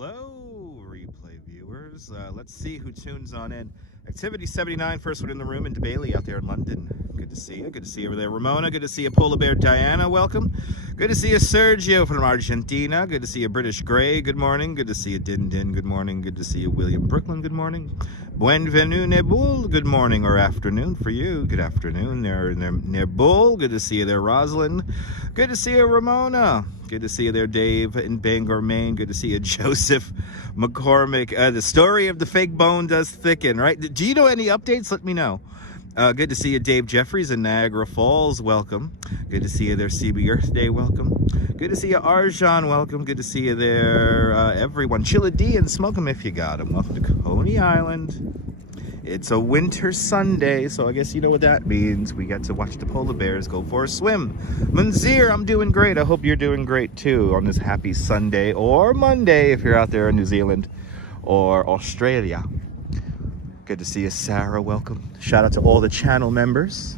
Hello, replay viewers. Let's see who tunes on in. Activity 79, first one in the room, in DeBailey out there in London. Good to see you. Good to see you over there, Ramona. Good to see you, Polar Bear Diana. Welcome. Good to see you, Sergio from Argentina. Good to see you, British Gray. Good morning. Good to see you, Din Din. Good morning. Good to see you, William Brooklyn. Good morning. Buenvenu, Nebul. Good morning or afternoon for you. Good afternoon there, Nebul. Good to see you there, Rosalind. Good to see you, Ramona. Good to see you there, Dave in Bangor, Maine. Good to see you, Joseph McCormick. The story of the fake bone does thicken, right? Do you know any updates? Let me know. Good to see you, Dave Jeffries in Niagara Falls. Welcome. Good to see you there, CB Earth Day. Welcome. Good to see you, Arjan. Welcome. Good to see you there, everyone. Chilla D and smoke 'em if you got 'em. Welcome to Coney Island. It's a winter Sunday, so I guess you know what that means. We get to watch the polar bears go for a swim. Munzir, I'm doing great. I hope you're doing great too on this happy Sunday or Monday if you're out there in New Zealand or Australia. Good to see you, Sarah. Welcome. Shout out to all the channel members.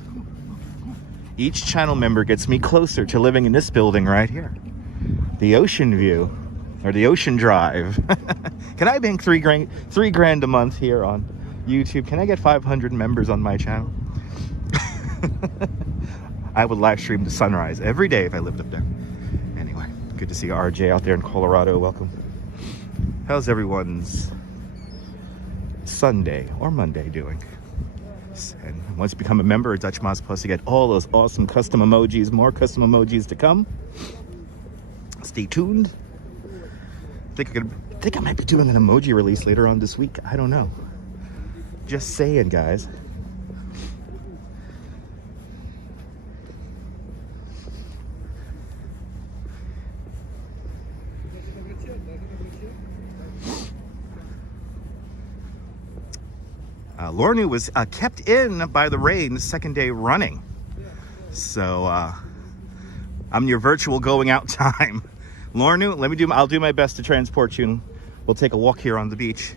Each channel member gets me closer to living in this building right here. The Ocean View, or the Ocean Drive. Can I bank $3 grand a month here on YouTube? Can I get 500 members on my channel? I would live stream the sunrise every day if I lived up there. Anyway, good to see RJ out there in Colorado. Welcome. How's everyone's Sunday or Monday doing? And once you become a member of Dutch Moz Plus, you get all those awesome custom emojis, more custom emojis to come. Stay tuned. I think I might be doing an emoji release later on this week. I don't know. Just saying, guys. Lornu was kept in by the rain the second day running. So I'm your virtual going out time. Lornu, I'll do my best to transport you, and we'll take a walk here on the beach.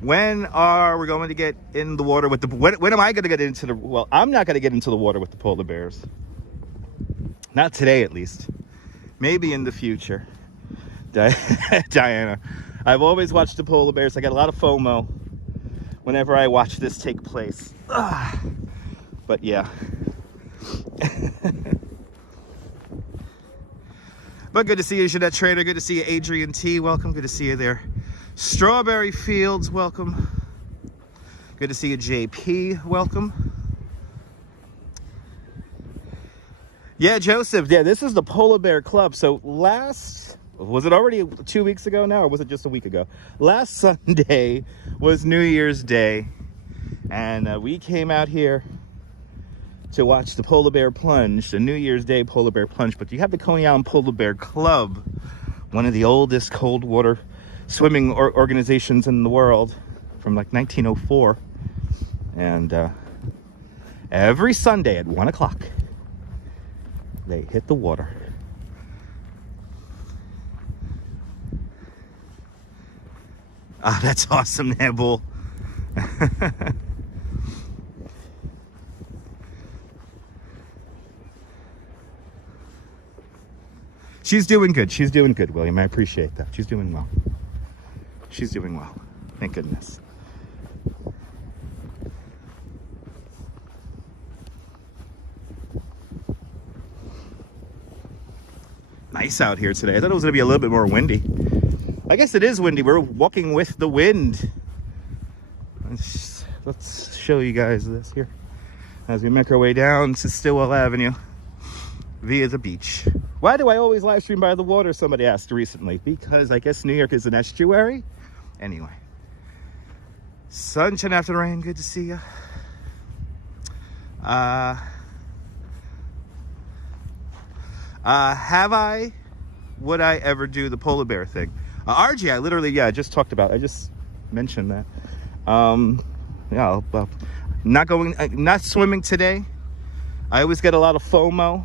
When are we going to get in the water with the... When am I going to get into the... Well, I'm not going to get into the water with the polar bears. Not today, at least. Maybe in the future. Diana. I've always watched the polar bears. I got a lot of FOMO whenever I watch this take place. But yeah. But good to see you, Jeanette Trader. Good to see you, Adrian T. Welcome. Good to see you there. Strawberry Fields, welcome. Good to see you, JP. Welcome. Yeah, Joseph. Yeah, this is the Polar Bear Club. So was it already 2 weeks ago now, or was it just a week ago? Last Sunday was New Year's Day, and we came out here to watch the Polar Bear Plunge, the New Year's Day Polar Bear Plunge. But you have the Coney Island Polar Bear Club, one of the oldest cold water swimming organizations in the world, from like 1904. And every Sunday at 1 o'clock, they hit the water. Ah, that's awesome, Nebul. She's doing good. She's doing good, William. I appreciate that. She's doing well. She's doing well. Thank goodness. Nice out here today. I thought it was going to be a little bit more windy. I guess it is windy. We're walking with the wind. Let's show you guys this here as we make our way down to Stillwell Avenue via the beach. Why do I always live stream by the water? Somebody asked recently. Because I guess New York is an estuary. Anyway. Sunshine after the rain. Good to see you. Would I ever do the polar bear thing? RG, I literally, I just talked about, I just mentioned that. Yeah, well, not swimming today. I always get a lot of FOMO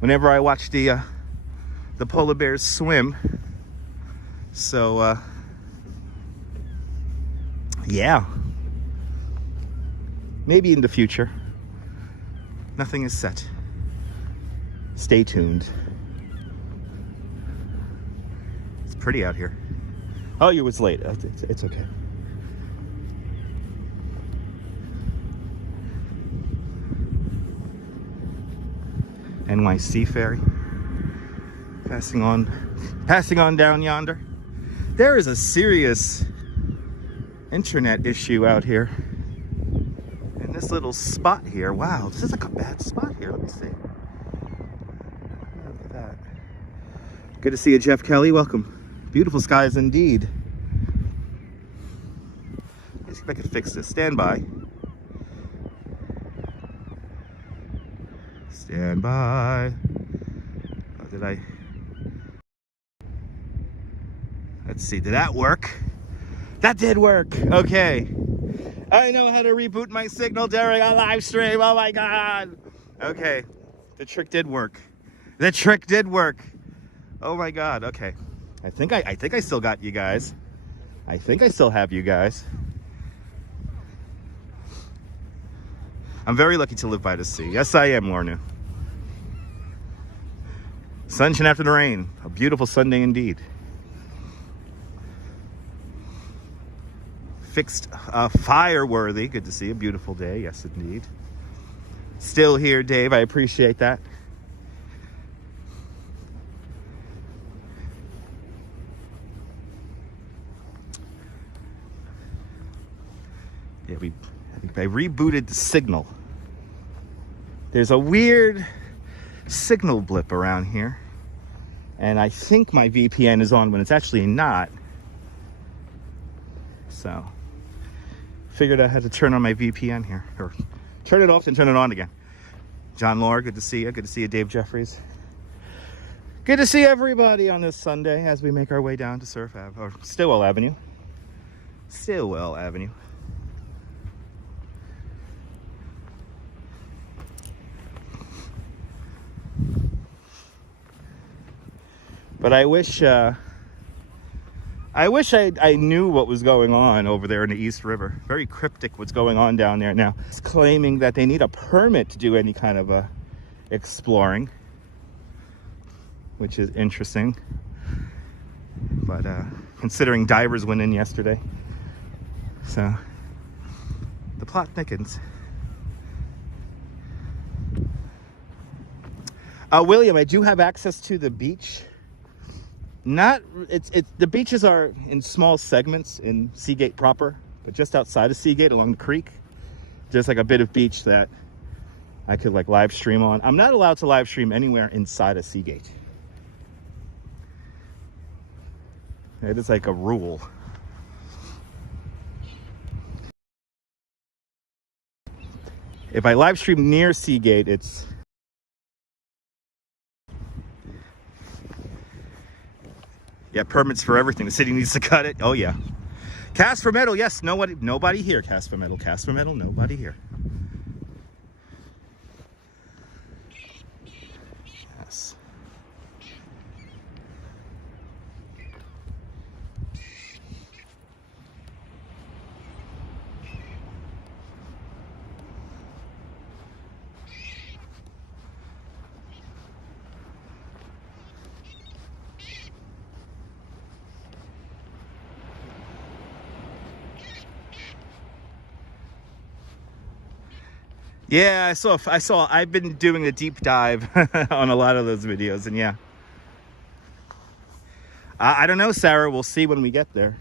whenever I watch the polar bears swim. So, yeah. Maybe in the future. Nothing is set. Stay tuned. It's pretty out here. Oh, you was late. It's okay. NYC ferry. Passing on down yonder. There is a serious internet issue out here. In this little spot here. Wow, this is like a bad spot here. Let me see. Look at that. Good to see you, Jeff Kelly. Welcome. Beautiful skies indeed. Let's see if I can fix this. Stand by. Stand by. Oh, did I? Let's see. Did that work? That did work. Okay. I know how to reboot my signal during a live stream. Oh my God. Okay. The trick did work. The trick did work. Oh my God. Okay. I think I still got you guys. I think I still have you guys. I'm very lucky to live by the sea. Yes, I am, Lorna. Sunshine after the rain. A beautiful Sunday indeed. Fixed, fire-worthy. Good to see a beautiful day. Yes, indeed. Still here, Dave. I appreciate that. Yeah, I rebooted the signal. There's a weird signal blip around here, and I think my VPN is on when it's actually not. So, figured out how to turn on my VPN here, or turn it off and turn it on again. John Laura, good to see you. Good to see you, Dave Jeffries. Good to see everybody on this Sunday as we make our way down to Surf Ave, or Stillwell Avenue. Stillwell Avenue. But I wish I knew what was going on over there in the East River. Very cryptic what's going on down there now. It's claiming that they need a permit to do any kind of exploring, which is interesting. But considering divers went in yesterday, so the plot thickens. William, I do have access to the beach. The beaches are in small segments in Seagate proper, but just outside of Seagate along the creek, there's like a bit of beach that I could like live stream on. I'm not allowed to live stream anywhere inside of Seagate. It is like a rule. If I live stream near Seagate, it's yeah, permits for everything. The city needs to cut it. Oh yeah. Cast for metal, yes. Nobody here. Cast for metal. Cast for metal. Nobody here. Yes. Yeah, I saw. I've been doing a deep dive on a lot of those videos, and yeah. I don't know, Sarah. We'll see when we get there.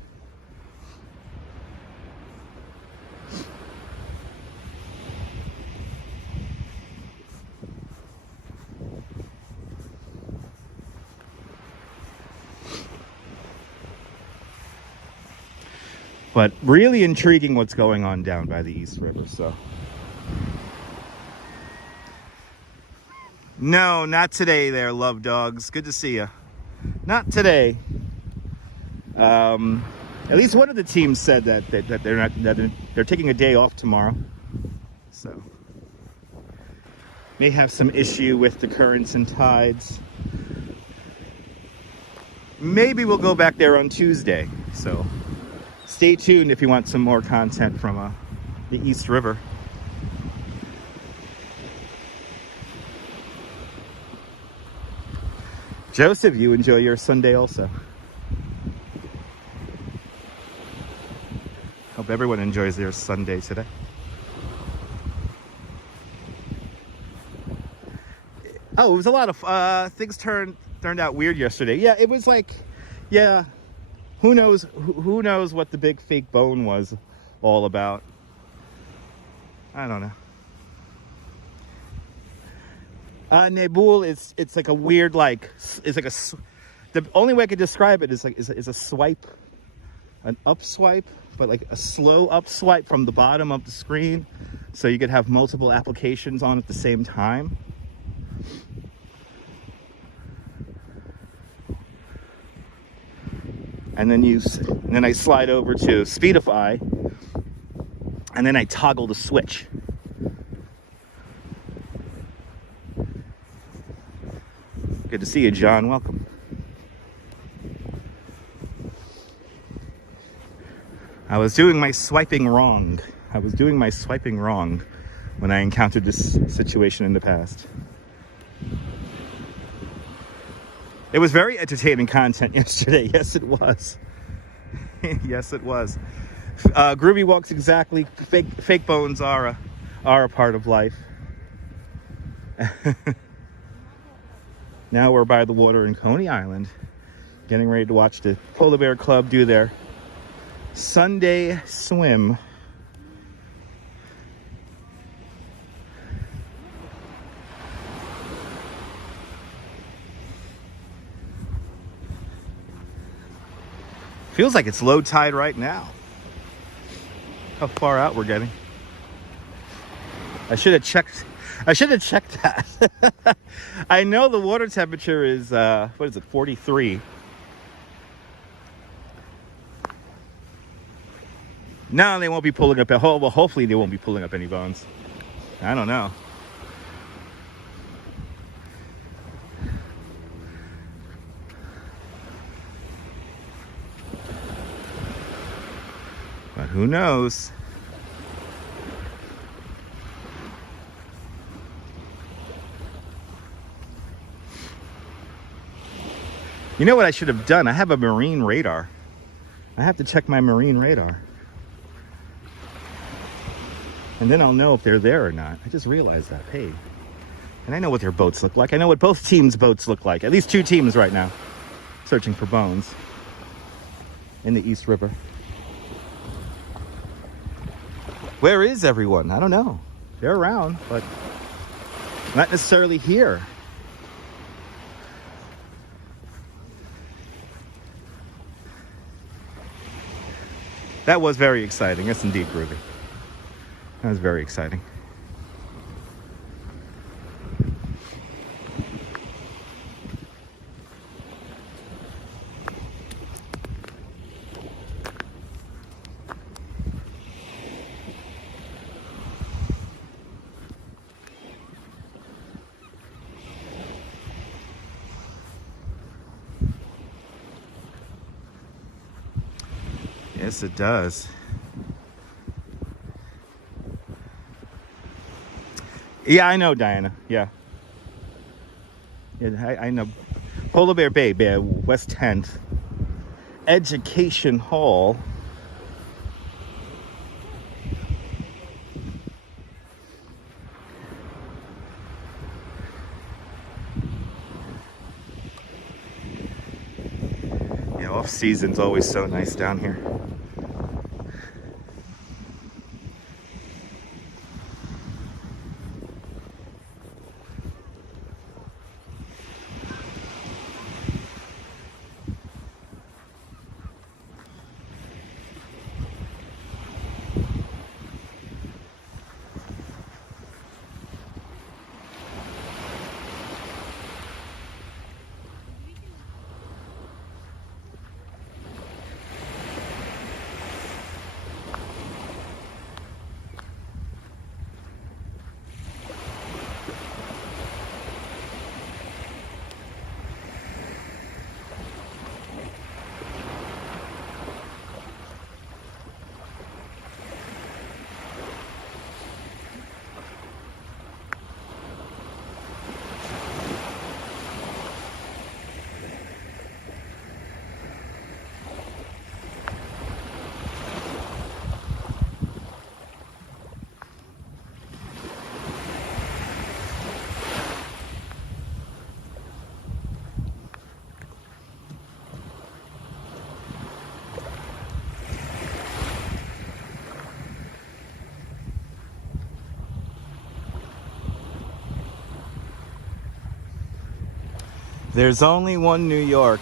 But really intriguing what's going on down by the East River, so. No, not today there, love dogs. Good to see you. Not today. At least one of the teams said that they're taking a day off tomorrow. So may have some issue with the currents and tides. Maybe we'll go back there on Tuesday. So stay tuned if you want some more content from the East River. Joseph, you enjoy your Sunday also. Hope everyone enjoys their Sunday today. Oh, it was a lot of things turned out weird yesterday. Yeah, it was like, yeah, who knows what the big fake bone was all about. I don't know. Nebul it's like a weird, like, it's like the only way I could describe it is like is a swipe, an up swipe, but like a slow up swipe from the bottom of the screen, so you could have multiple applications on at the same time. And then I slide over to Speedify, and then I toggle the switch. Good to see you, John. Welcome. I was doing my swiping wrong. When I encountered this situation in the past. It was very entertaining content yesterday. Yes, it was. Yes, it was. Groovy walks exactly. Fake bones are a part of life. Now we're by the water in Coney Island, getting ready to watch the Polar Bear Club do their Sunday swim. Feels like it's low tide right now. How far out we're getting. I should have checked that. I know the water temperature is, what is it, 43. No, they won't be pulling up, well, hopefully they won't be pulling up any bones. I don't know. But who knows? You know what I should have done? I have a marine radar. I have to check my marine radar. And then I'll know if they're there or not. I just realized that. Hey. And I know what their boats look like. I know what both teams' boats look like. At least two teams right now. Searching for bones. In the East River. Where is everyone? I don't know. They're around, but not necessarily here. That was very exciting. Yes, indeed, Groovy. That was very exciting. Yes, it does. Yeah, I know, Diana. Yeah. Yeah, I know. Polar Bear Bay, West 10th. Education Hall. Yeah, off season's always so nice down here. There's only one New York.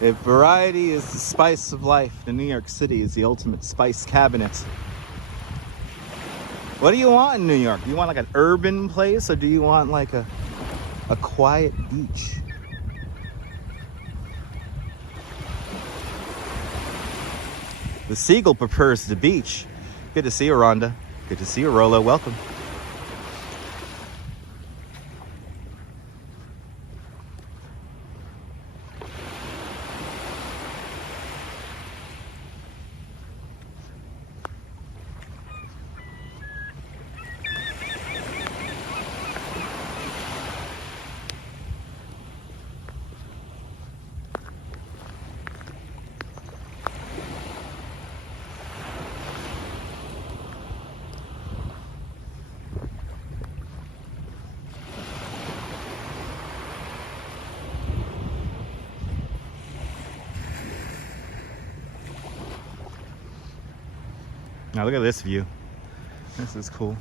If variety is the spice of life, then New York City is the ultimate spice cabinet. What do you want in New York? Do you want like an urban place, or do you want like a quiet beach? The seagull prefers the beach. Good to see you, Rhonda. Good to see you, Rolo. Welcome. Now look at this view. This is cool.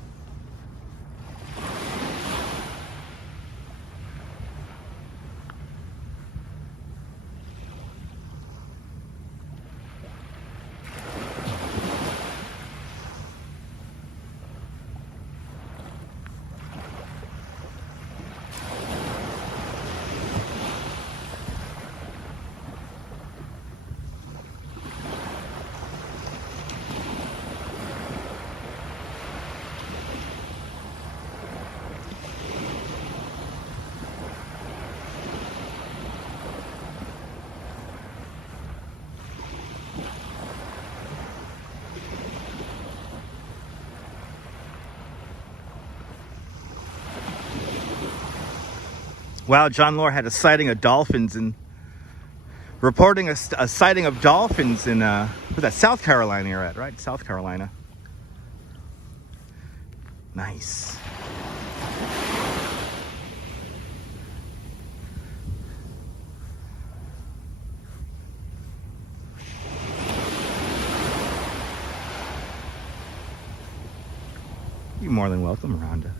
Wow, John Lore had a sighting of dolphins and reporting a sighting of dolphins in what's that, South Carolina you're at, right? South Carolina. Nice. You're more than welcome, Rhonda.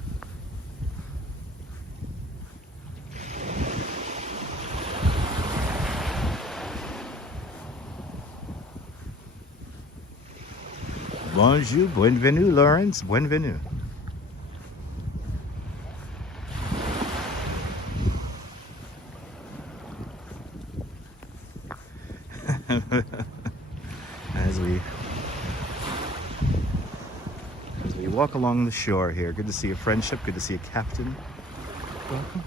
Bonjour, bienvenue, Lawrence, bienvenue. As we walk along the shore here, good to see a friendship, good to see a captain. Welcome.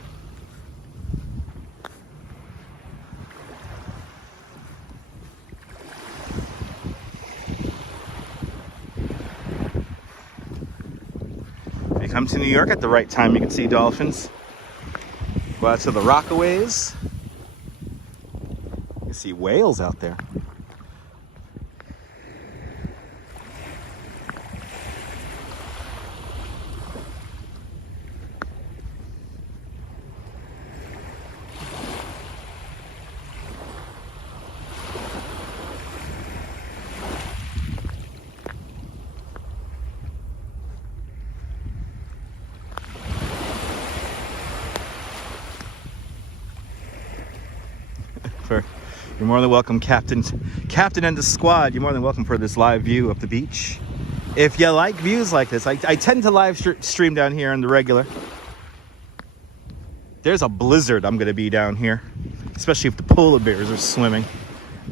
Come to New York at the right time, you can see dolphins. Go out to the Rockaways. You can see whales out there. You're more than welcome, Captain and the squad. You're more than welcome for this live view of the beach. If you like views like this, I tend to live stream down here on the regular. There's a blizzard I'm going to be down here, especially if the polar bears are swimming.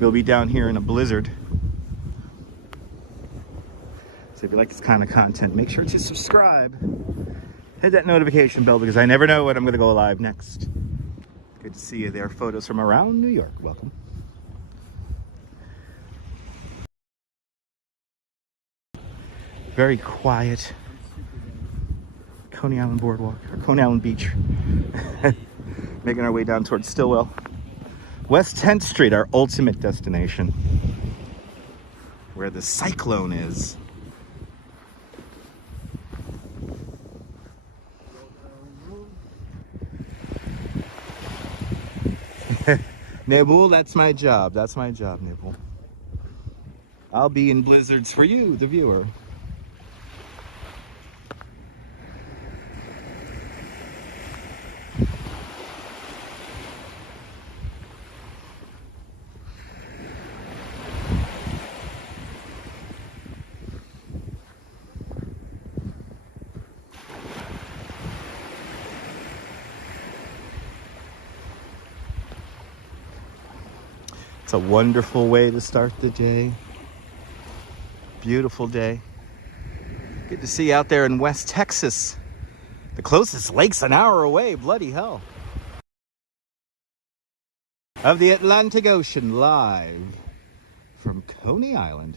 We'll be down here in a blizzard. So if you like this kind of content, make sure to subscribe. Hit that notification bell because I never know when I'm going to go live next. Good to see you there. Photos from around New York. Welcome. Very quiet Coney Island Boardwalk, or Coney Island Beach. Making our way down towards Stillwell. West 10th Street, our ultimate destination. Where the cyclone is. Nibble, that's my job. That's my job, Nibble. I'll be in blizzards for you, the viewer. It's a wonderful way to start the day. Beautiful day. Good to see you out there in West Texas. The closest lake's an hour away. Bloody hell. Of the Atlantic Ocean, live from Coney Island,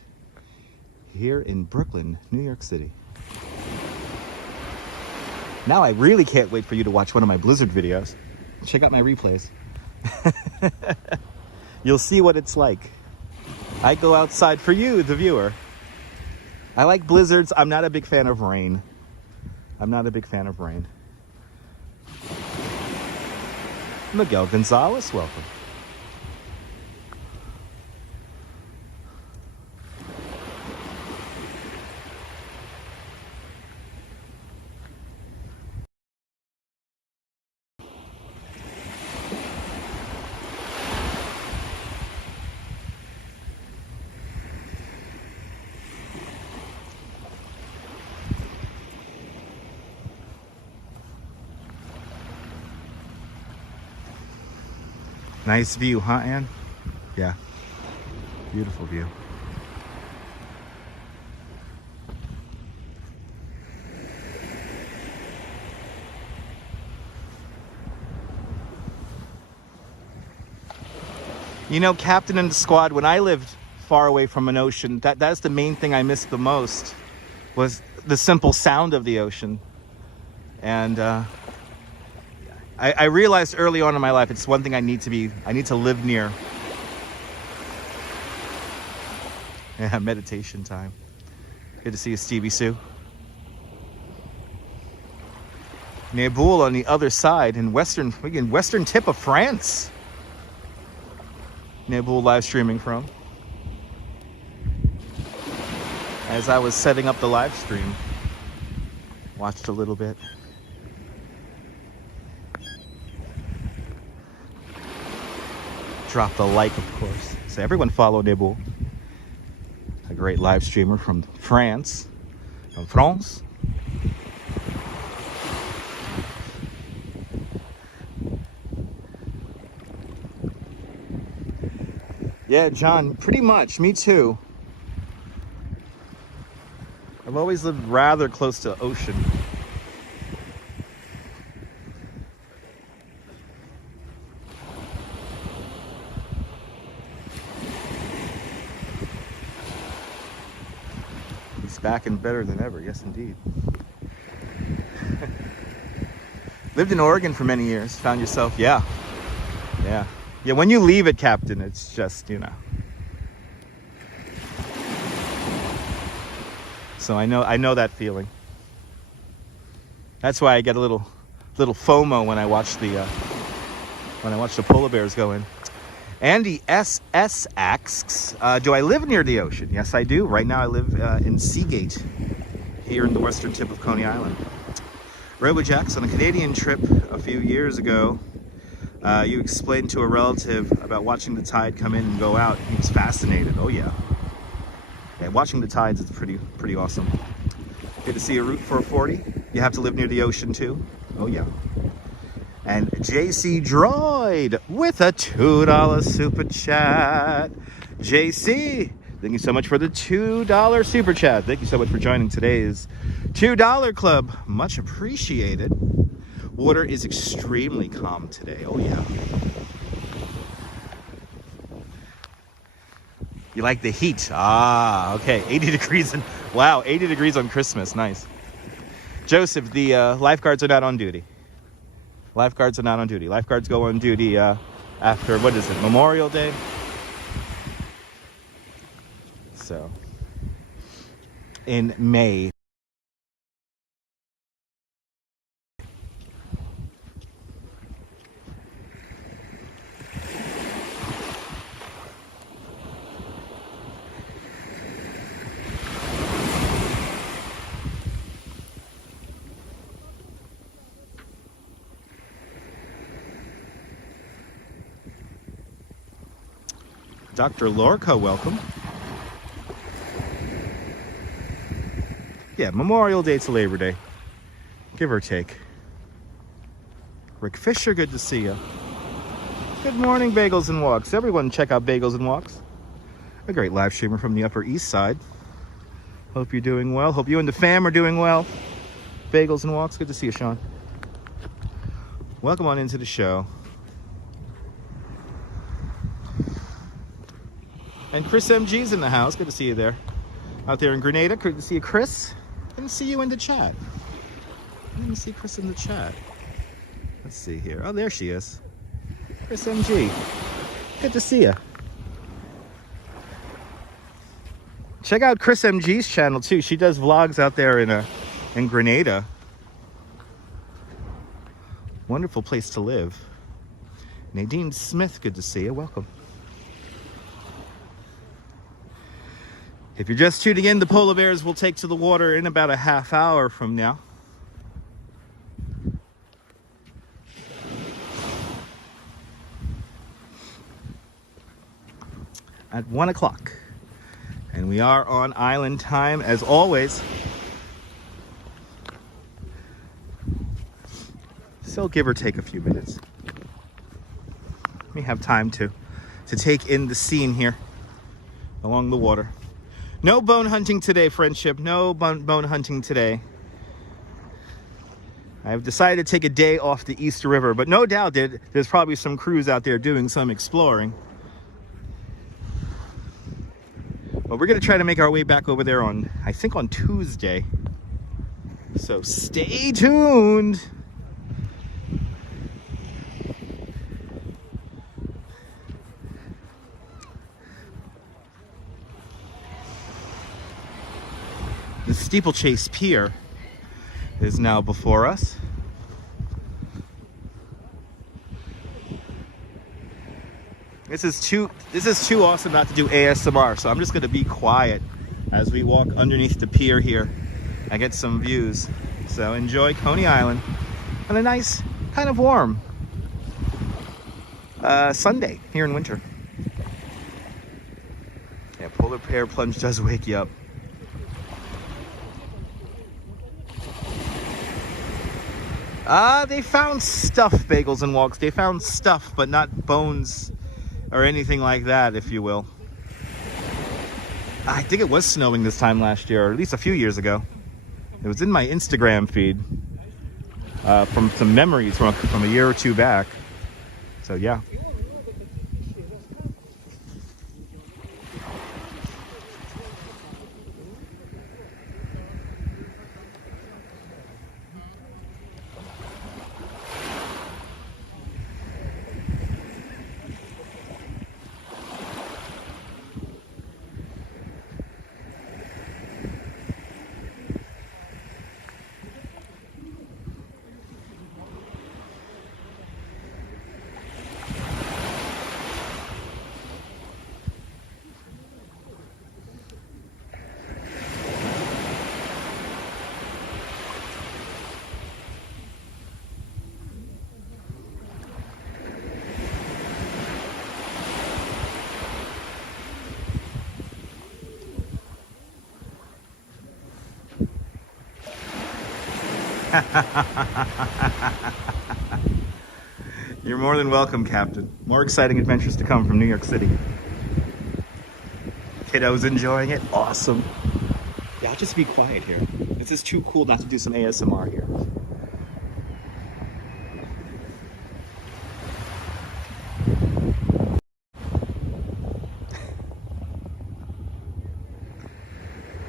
here in Brooklyn, New York City. Now I really can't wait for you to watch one of my Blizzard videos. Check out my replays. You'll see what it's like. I go outside for you, the viewer. I like blizzards. I'm not a big fan of rain. Miguel Gonzalez, welcome. Nice view, huh, Ann? Yeah. Beautiful view. You know, Captain and the squad, when I lived far away from an ocean, that's the main thing I missed the most, was the simple sound of the ocean. And I realized early on in my life, it's one thing I need to live near. Yeah, meditation time. Good to see you, Stevie Sue. Naboul on the other side in western tip of France. Naboul live streaming from. As I was setting up the live stream, watched a little bit. Drop the like, of course. So everyone follow Naboul, a great live streamer from France, Yeah, John, pretty much. Me too. I've always lived rather close to ocean. Back and better than ever, yes indeed. Lived in Oregon for many years. Found yourself, yeah. When you leave it, Captain, it's just, you know. So I know that feeling. That's why I get a little FOMO when I watch the polar bears go in. Andy SS asks, do I live near the ocean? Yes, I do. Right now I live in Seagate, here in the western tip of Coney Island. RoboJax, on a Canadian trip a few years ago, you explained to a relative about watching the tide come in and go out. He was fascinated. Oh, yeah. Yeah, watching the tides is pretty awesome. Good to see a Route 440. You have to live near the ocean, too. Oh, yeah. And JC Droid with a $2 super chat. JC, thank you so much for the $2 super chat. Thank you so much for joining today's $2 club. Much appreciated. Water is extremely calm today. Oh, yeah. You like the heat? Ah, okay. 80 degrees. Wow, 80 degrees on Christmas. Nice. Joseph, the lifeguards are not on duty. Lifeguards are not on duty. Lifeguards go on duty after, what is it, Memorial Day? So, in May. Dr. Lorca, welcome. Yeah, Memorial Day to Labor Day, give or take. Rick Fisher, good to see you. Good morning, Bagels and Walks. Everyone check out Bagels and Walks. A great live streamer from the Upper East Side. Hope you're doing well. Hope you and the fam are doing well. Bagels and Walks. Good to see you, Sean. Welcome on into the show. And Chris MG's in the house. Good to see you there. Out there in Grenada. Good to see you, Chris. Good to see you in the chat. I didn't see Chris in the chat. Let's see here. Oh, there she is. Chris MG. Good to see you. Check out Chris MG's channel too. She does vlogs out there in Grenada. Wonderful place to live. Nadine Smith, good to see you. Welcome. If you're just tuning in, the polar bears will take to the water in about a half hour from now. At 1 o'clock. And we are on island time as always. So give or take a few minutes. We have time to take in the scene here along the water. No bone hunting today, friendship. No bone hunting today. I've decided to take a day off the East River, but no doubt there's probably some crews out there doing some exploring. But we're going to try to make our way back over there on, I think, on Tuesday. So stay tuned. The Steeplechase Pier is now before us. This is too awesome not to do ASMR, so I'm just going to be quiet as we walk underneath the pier here and get some views. So enjoy Coney Island on a nice, kind of warm Sunday here in winter. Yeah, polar bear plunge does wake you up. They found stuff, Bagels and Walks. They found stuff, but not bones or anything like that, if you will. I think it was snowing this time last year, or at least a few years ago. It was in my Instagram feed from some memories from a year or two back. So yeah. You're more than welcome, Captain. More exciting adventures to come from New York City. Kiddo's enjoying it. Awesome. Yeah, I'll just be quiet here. This is too cool not to do some ASMR here.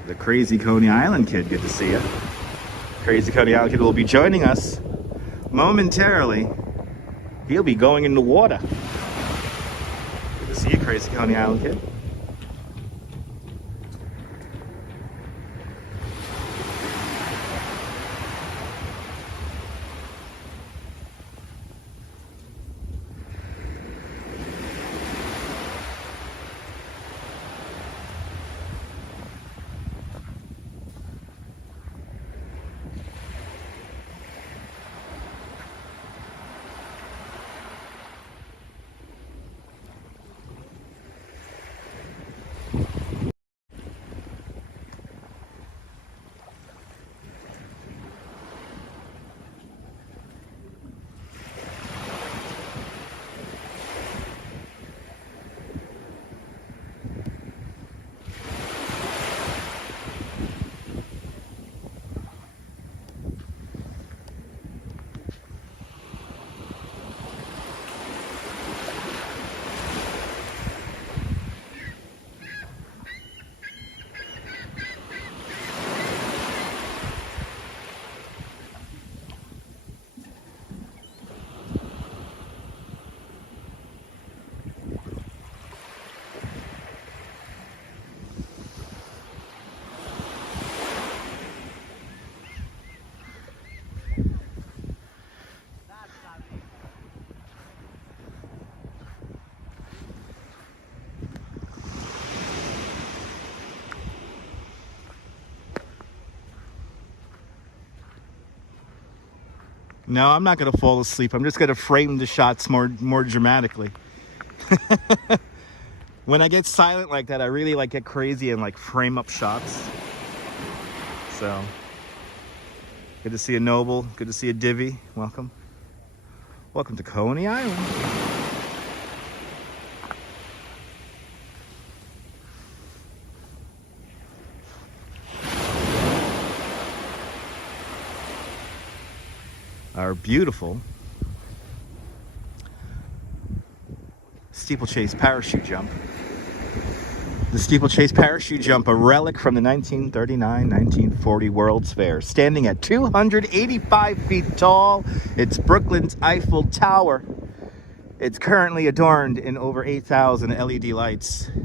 The crazy Coney Island kid, good to see you. Crazy Coney Island kid will be joining us momentarily. He'll be going in the water. Good to see you, Crazy Coney Island kid. No, I'm not going to fall asleep. I'm just going to frame the shots more dramatically. When I get silent like that, I really like get crazy and like frame up shots. So, good to see a Noble. Good to see a Divvy. Welcome. Welcome to Coney Island. Our beautiful steeplechase parachute jump. The steeplechase parachute jump, a relic from the 1939-1940 World's Fair. Standing at 285 feet tall, it's Brooklyn's Eiffel Tower. It's currently adorned in over 8,000 LED lights. It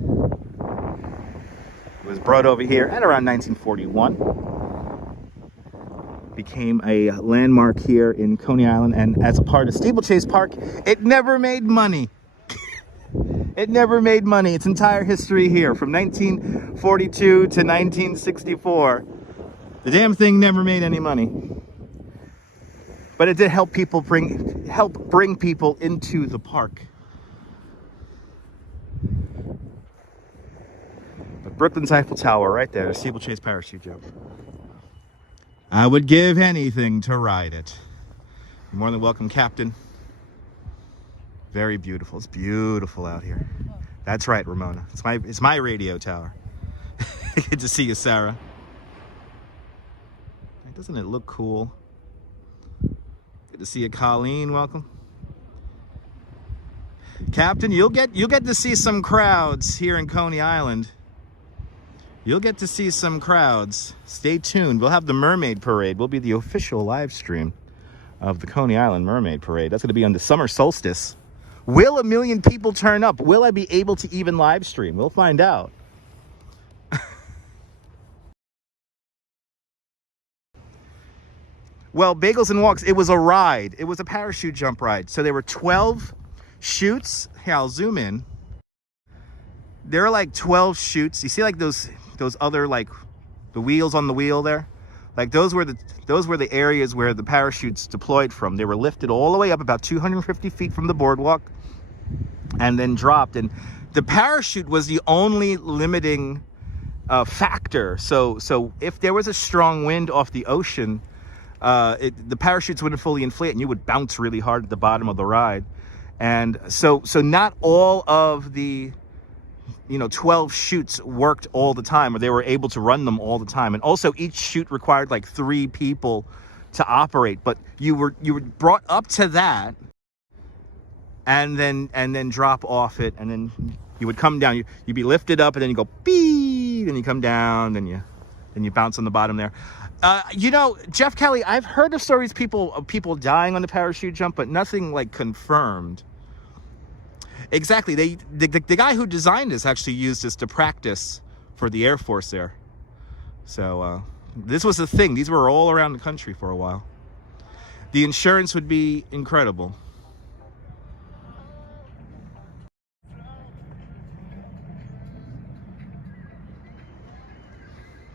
was brought over here at around 1941. Became a landmark here in Coney Island, and as a part of Steeplechase Park, it never made money. It never made money. Its entire history here, from 1942 to 1964. The damn thing never made any money. But it did help bring people into the park. But Brooklyn's Eiffel Tower right there, the Steeplechase parachute jump. I would give anything to ride it. You're more than welcome, Captain. Very beautiful. It's beautiful out here. That's right, Ramona. It's my radio tower. Good to see you, Sarah. Doesn't it look cool? Good to see you, Colleen. Welcome. Captain, you'll get to see some crowds here in Coney Island. You'll get to see some crowds. Stay tuned. We'll have the Mermaid Parade. We'll be the official live stream of the Coney Island Mermaid Parade. That's going to be on the summer solstice. Will 1 million people turn up? Will I be able to even live stream? We'll find out. Well, Bagels and Walks, it was a ride. It was a parachute jump ride. So there were 12 chutes. Here, I'll zoom in. There are like 12 chutes. You see like those other, like the wheels on the wheel there? Like those were the areas where the parachutes deployed from. They were lifted all the way up about 250 feet from the boardwalk and then dropped. And the parachute was the only limiting factor. So if there was a strong wind off the ocean, the parachutes wouldn't fully inflate and you would bounce really hard at the bottom of the ride. And so not all of the 12 chutes worked all the time, or they were able to run them all the time. And also each chute required like 3 people to operate, but you were brought up to that and then drop off it, and then you would come down. You'd be lifted up and then you go beep, and you come down, then you bounce on the bottom there. Jeff Kelly, I've heard of stories of people dying on the parachute jump, but nothing like confirmed. Exactly. The guy who designed this actually used this to practice for the Air Force there. So this was a thing. These were all around the country for a while. The insurance would be incredible.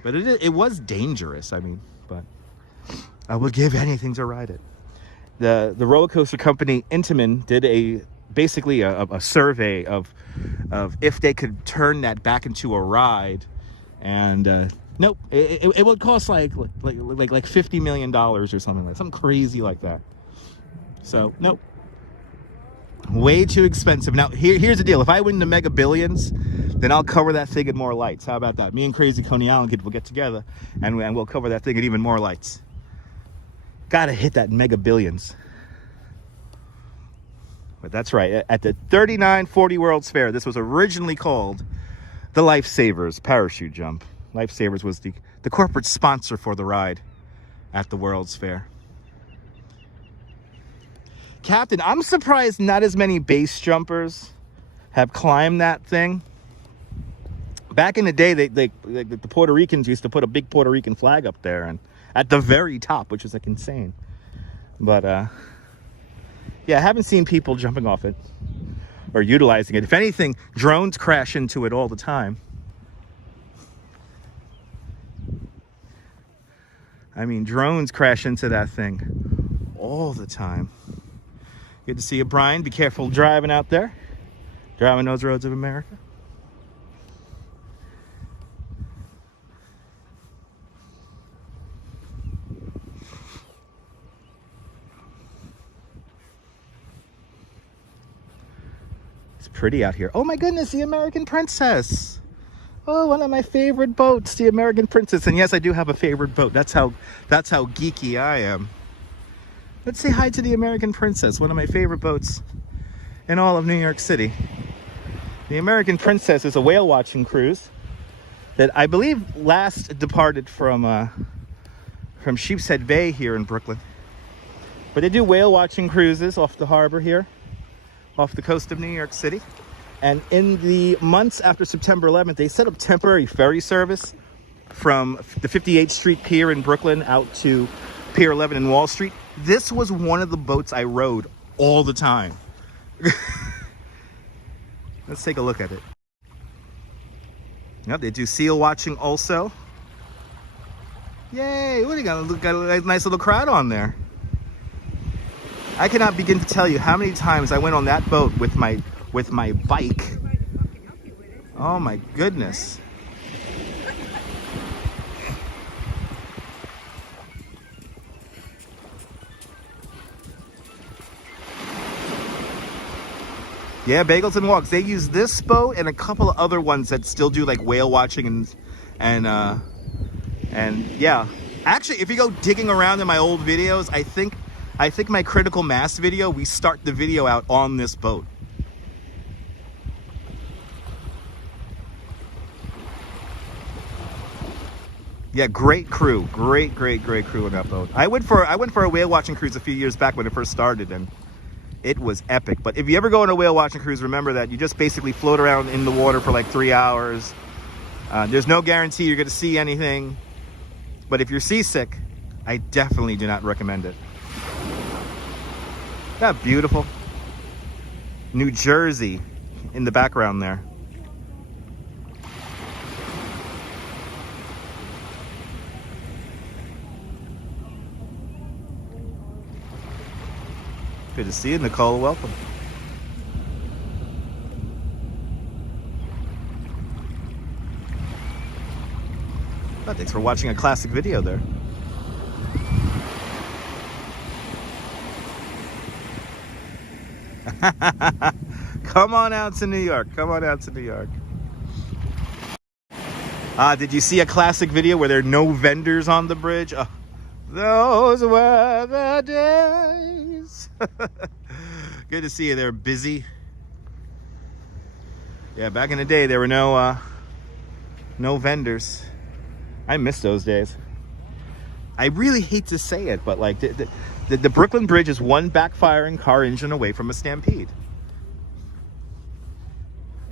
But it was dangerous. I mean, but I would give anything to ride it. The roller coaster company Intamin did basically a survey of if they could turn that back into a ride, and nope, it would cost like $50 million or something crazy like that. So nope, way too expensive. Now here's the deal: if I win the Mega Billions, then I'll cover that thing in more lights. How about that? Me and Crazy Coney Island Kid will get together and we'll cover that thing in even more lights. Gotta hit that Mega Billions. But that's right, at the 3940 World's Fair, this was originally called the Lifesavers Parachute Jump. Lifesavers was the corporate sponsor for the ride at the World's Fair. Captain, I'm surprised not as many base jumpers have climbed that thing. Back in the day, the Puerto Ricans used to put a big Puerto Rican flag up there and at the very top, which is like insane. But yeah, I haven't seen people jumping off it or utilizing it. If anything, drones crash into it all the time. I mean, drones crash into that thing all the time. Good to see you, Brian. Be careful driving out there. Driving those roads of America. It's pretty out here. Oh my goodness, the American Princess. Oh, one of my favorite boats, the American Princess. And yes, I do have a favorite boat. That's how geeky I am. Let's say hi to the American Princess, one of my favorite boats in all of New York City. The American Princess is a whale watching cruise that I believe last departed from Sheepshead Bay here in Brooklyn. But they do whale watching cruises off the harbor here, off the coast of New York City. And in the months after September 11th, they set up temporary ferry service from the 58th Street Pier in Brooklyn out to Pier 11 in Wall Street. This was one of the boats I rode all the time. Let's take a look at it. Yep, they do seal watching also. Yay! What do you got? A nice little crowd on there. I cannot begin to tell you how many times I went on that boat with my bike. Oh my goodness. Yeah, Bagels and Walks. They use this boat and a couple of other ones that still do like whale watching and yeah. Actually, if you go digging around in my old videos, I think my critical mass video, we start the video out on this boat. Yeah, great crew. Great crew on that boat. I went for a whale watching cruise a few years back when it first started, and it was epic. But if you ever go on a whale watching cruise, remember that you just basically float around in the water for like 3 hours. There's no guarantee you're going to see anything. But if you're seasick, I definitely do not recommend it. Isn't that beautiful? New Jersey in the background there. Good to see you, Nicole. Welcome. Oh, thanks for watching a classic video there. Come on out to New York. Come on out to New York. Did you see a classic video where there are no vendors on the bridge? Those were the days. Good to see you. They're busy. Yeah, back in the day, there were no vendors. I miss those days. I really hate to say it, but like the Brooklyn Bridge is one backfiring car engine away from a stampede.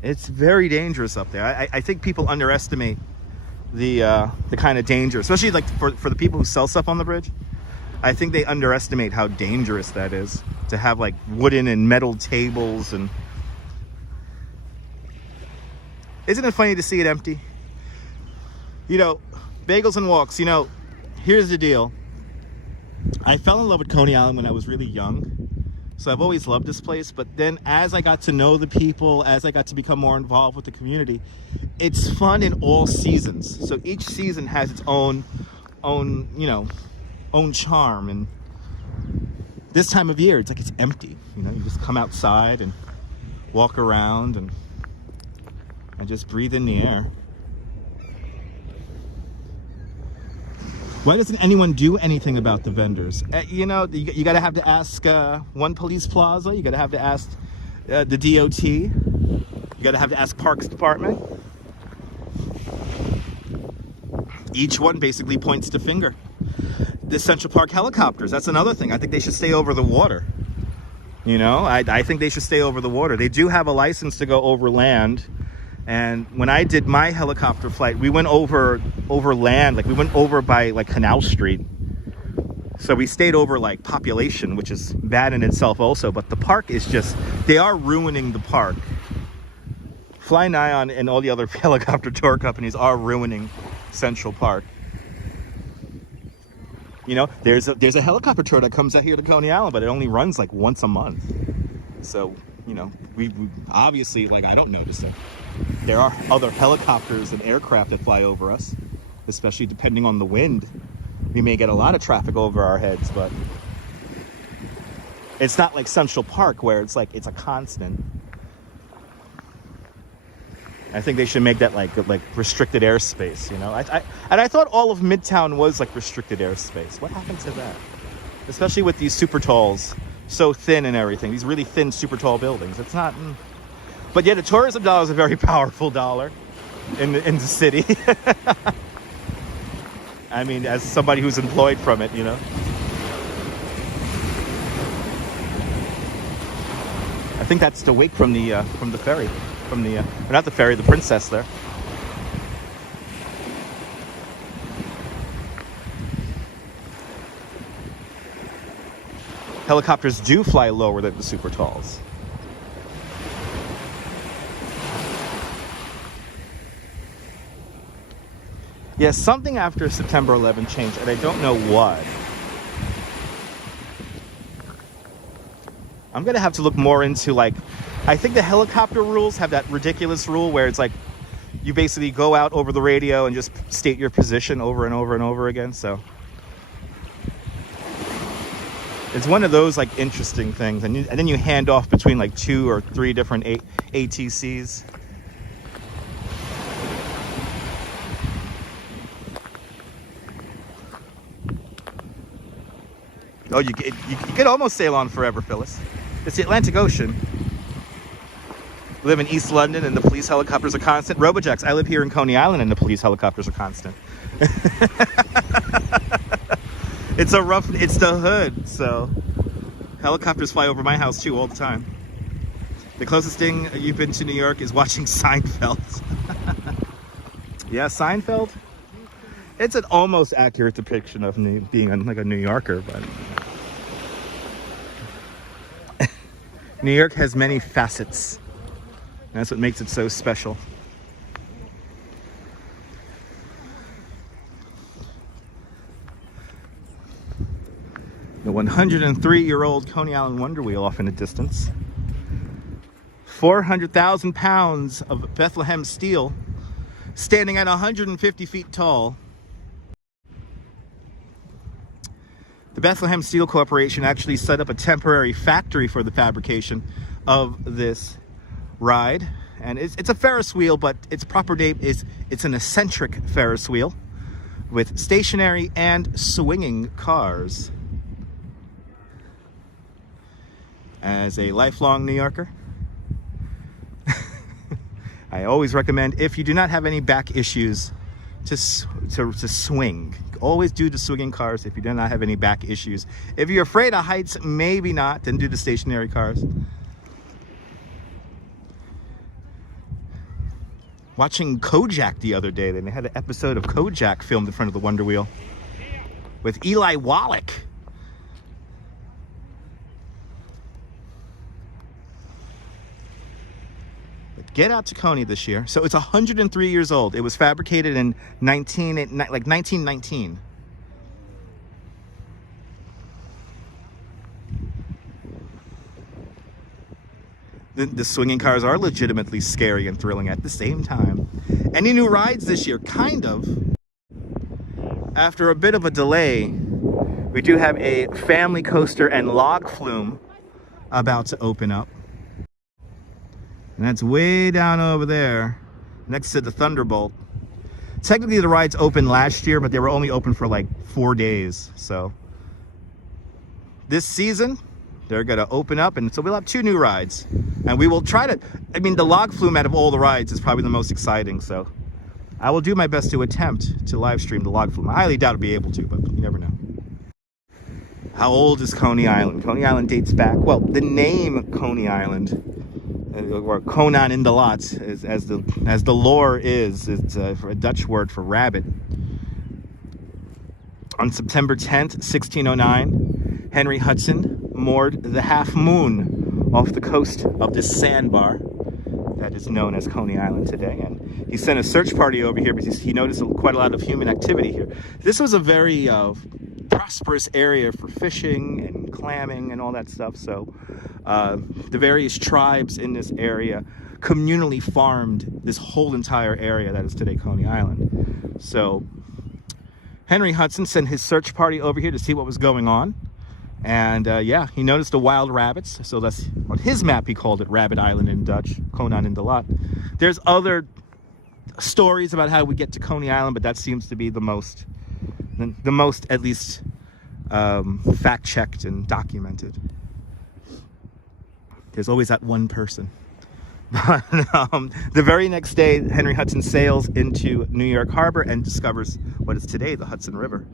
It's very dangerous up there. I think people underestimate the kind of danger, especially like for the people who sell stuff on the bridge. I think they underestimate how dangerous that is to have like wooden and metal tables. And isn't it funny to see it empty? You know, Bagels and Walks, you know, here's the deal. I fell in love with Coney Island when I was really young. So I've always loved this place, but then as I got to know the people, as I got to become more involved with the community, it's fun in all seasons. So each season has its own charm. And this time of year, it's like it's empty. You know, you just come outside and walk around and just breathe in the air. Why doesn't anyone do anything about the vendors? You know, you got to have to ask One Police Plaza. You got to have to ask the DOT. You got to have to ask Parks Department. Each one basically points the finger. The Central Park helicopters, that's another thing. I think they should stay over the water. You know, I think they should stay over the water. They do have a license to go over land. And when I did my helicopter flight, we went over land, like we went over by like Canal Street. So we stayed over like Population, which is bad in itself also, but the park is just, they are ruining the park. Fly Nyan and all the other helicopter tour companies are ruining Central Park. You know, there's a helicopter tour that comes out here to Coney Island, but it only runs like once a month. So, you know, we obviously, like, I don't notice it. There are other helicopters and aircraft that fly over us, especially depending on the wind. We may get a lot of traffic over our heads, but it's not like Central Park where it's like, it's a constant. I think they should make that like restricted airspace, you know. And I thought all of Midtown was like restricted airspace. What happened to that? Especially with these super talls, so thin and everything. These really thin, super tall buildings. It's not. But yet, a tourism dollar is a very powerful dollar in the city. I mean, as somebody who's employed from it, you know. I think that's the wake from the ferry. From the, not the ferry, the Princess there. Helicopters do fly lower than the super talls. Yeah, something after September 11 changed, and I don't know what. I'm gonna have to look more into, like, I think the helicopter rules have that ridiculous rule where it's like you basically go out over the radio and just state your position over and over and over again. So it's one of those like interesting things, and then you hand off between like 2 or 3 different ATCs. Oh, you could almost sail on forever, Phyllis. It's the Atlantic Ocean. Live in East London and the police helicopters are constant. Robojacks, I live here in Coney Island and the police helicopters are constant. It's the hood, so helicopters fly over my house too all the time. The closest thing you've been to New York is watching Seinfeld. Yeah, Seinfeld. It's an almost accurate depiction of being like a New Yorker, but New York has many facets. That's what makes it so special. The 103-year-old Coney Island Wonder Wheel off in the distance. 400,000 pounds of Bethlehem steel, standing at 150 feet tall. The Bethlehem Steel Corporation actually set up a temporary factory for the fabrication of this ride, and it's a Ferris wheel, but its proper name is it's an eccentric Ferris wheel with stationary and swinging cars. As a lifelong New Yorker, I always recommend, if you do not have any back issues, to swing. Always do the swinging cars if you do not have any back issues. If you're afraid of heights, maybe not, then do the stationary cars. Watching Kojak the other day, they had an episode of Kojak filmed in front of the Wonder Wheel with Eli Wallach. But get out to Coney this year. So it's 103 years old. It was fabricated in 1919. The swinging cars are legitimately scary and thrilling at the same time. Any new rides this year? Kind of. After a bit of a delay, we do have a family coaster and log flume about to open up. And that's way down over there, next to the Thunderbolt. Technically, the rides opened last year, but they were only open for like 4 days. So this season, they're going to open up, and so we'll have 2 new rides. And we will try to, I mean, the log flume out of all the rides is probably the most exciting, so I will do my best to attempt to live stream the log flume. I highly doubt I'll be able to, but you never know. How old is Coney Island? Coney Island dates back, well, the name Coney Island, or Conan in the lot, as the lore is, it's a Dutch word for rabbit. On September 10th, 1609, Henry Hudson moored the Half Moon off the coast of this sandbar that is known as Coney Island today, and he sent a search party over here because he noticed quite a lot of human activity here. This was a very prosperous area for fishing and clamming and all that stuff. So the various tribes in this area communally farmed this whole entire area that is today Coney Island. So Henry Hudson sent his search party over here to see what was going on. And yeah, he noticed the wild rabbits. So that's on his map, he called it Rabbit Island in Dutch, Conan in the lot. There's other stories about how we get to Coney Island, but that seems to be the most at least fact-checked and documented. There's always that one person. But the very next day, Henry Hudson sails into New York Harbor and discovers what is today the Hudson River.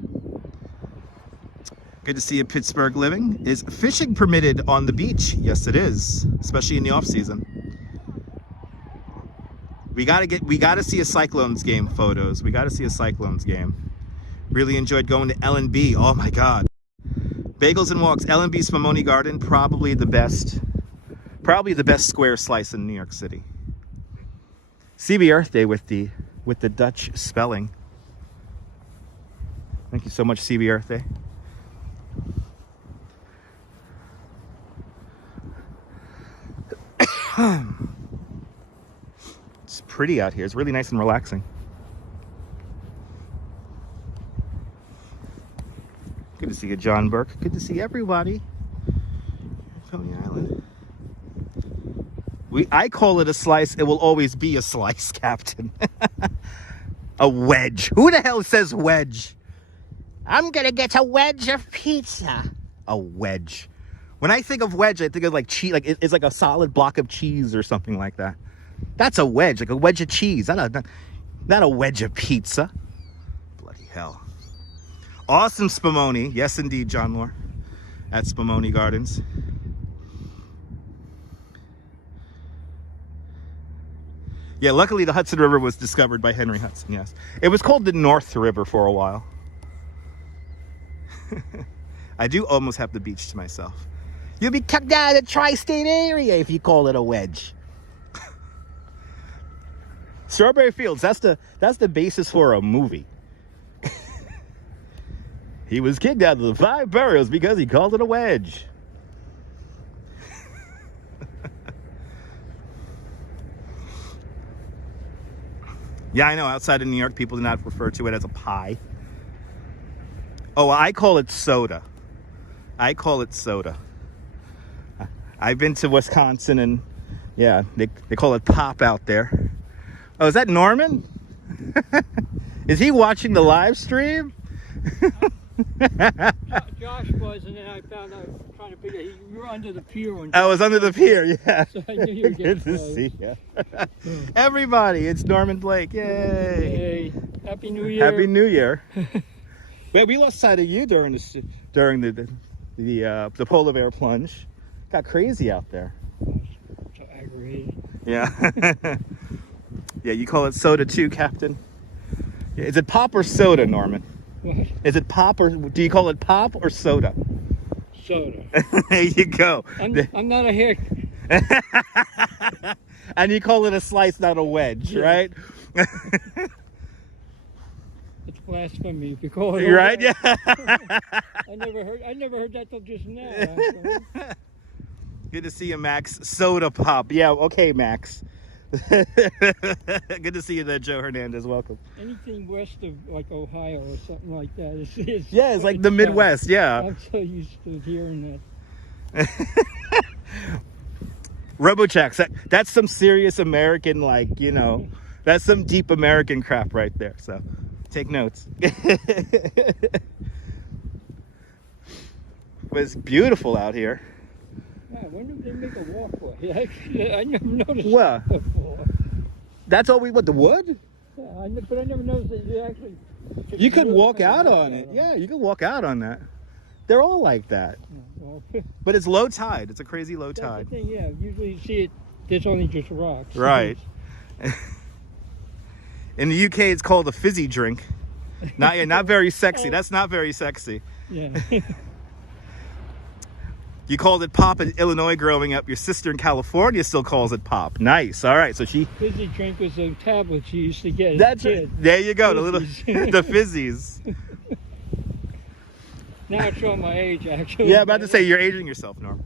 Good to see you, Pittsburgh Living. Is fishing permitted on the beach? Yes, it is, especially in the off season. We gotta see a Cyclones game photos. We gotta see a Cyclones game. Really enjoyed going to L&B. Oh my God. Bagels and Walks, L&B Spumoni Garden, probably the best square slice in New York City. CB Earth Day with the Dutch spelling. Thank you so much, CB Earth Day. It's pretty out here. It's really nice and relaxing. Good to see you, John Burke. Good to see everybody. Coney Island. I call it a slice. It will always be a slice, Captain. A wedge. Who the hell says wedge? I'm gonna get a wedge of pizza. A wedge. When I think of wedge, I think of like cheese. Like it's like a solid block of cheese or something like that. That's a wedge, like a wedge of cheese. Not a wedge of pizza. Bloody hell. Awesome Spumoni. Yes, indeed, John Lore. At Spumoni Gardens. Yeah, luckily the Hudson River was discovered by Henry Hudson, yes. It was called the North River for a while. I do almost have the beach to myself. You'll be kicked out of the tri-state area if you call it a wedge. Strawberry Fields, that's the basis for a movie. He was kicked out of the 5 boroughs because he called it a wedge. Yeah, I know, outside of New York, people do not refer to it as a pie. Oh, I call it soda. I call it soda. I've been to Wisconsin and, yeah, they call it pop out there. Oh, is that Norman? Is he watching the live stream? Josh was, and then I found out, trying to figure, you were under the pier. I was under the pier, yeah. So I knew you were Good to see you. Everybody, it's Norman Blake. Yay. Hey, Happy New Year. Happy New Year. Wait, we lost sight of you during the polar bear plunge. Got crazy out there. So aggravated. Yeah. Yeah, you call it soda too, Captain? Is it pop or soda, Norman? What? Is it pop or do you call it pop or soda? Soda. There you go. I'm not a hair. And you call it a slice, not a wedge, yeah. Right? It's blasphemy if you call it. Right? Yeah. I never heard that till just now. Good to see you, Max. Soda pop. Yeah, okay, Max. Good to see you there, Joe Hernandez. Welcome. Anything west of like Ohio or something like that. It's like the Midwest, yeah. I'm so used to hearing that. Robochecks, that's some serious American, like, you know, that's some deep American crap right there. So take notes. It was beautiful out here. Yeah, when did they make a walkway? I never noticed that before. That's all what, the wood? Yeah, but I never noticed that you actually... You could walk out on it. Yeah, you could walk out on that. They're all like that. Well, but it's low tide. It's a crazy low tide. That's the thing, yeah. Usually you see it, there's only just rocks. Right. In the UK, it's called a fizzy drink. Not very sexy. That's not very sexy. Yeah. You called it pop in Illinois growing up. Your sister in California still calls it pop. Nice. All right. So she... Fizzy drink was a tablet she used to get. That's it. There you go. The little... the fizzies. Now it's showing my age, actually. Yeah, about to say you're aging yourself, Norm.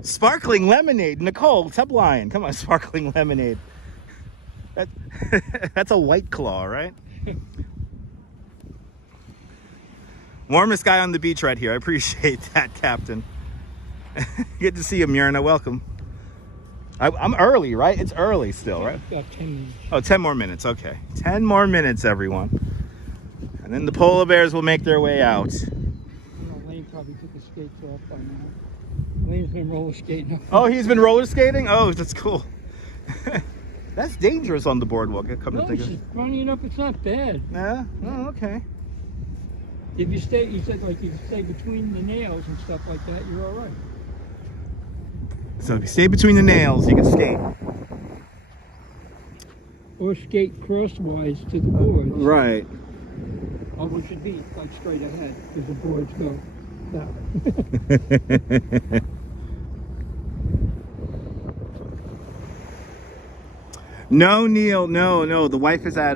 Sparkling lemonade, Nicole, stop lying. Come on, sparkling lemonade. That, that's a White Claw, right? Warmest guy on the beach right here. I appreciate that, Captain. Good to see you, Myrna. Welcome. I'm early, right? It's early still, right? About 10 minutes. Oh, 10 more minutes. Okay. 10 more minutes, everyone. And then the polar bears will make their way out. You know, Lane probably took his skates off by now. Lane's been roller skating. Oh, he's been roller skating? Oh, that's cool. That's dangerous on the boardwalk. Come to No, think it's of it. just running up. It's not bad. Yeah? Oh, okay. If you stay, he said, like, if you stay between the nails and stuff like that, you're all right. So if you stay between the nails, you can skate. Or skate crosswise to the boards. Right. Oh, we should be like straight ahead because the boards go that way. No, Neil, no. The wife is at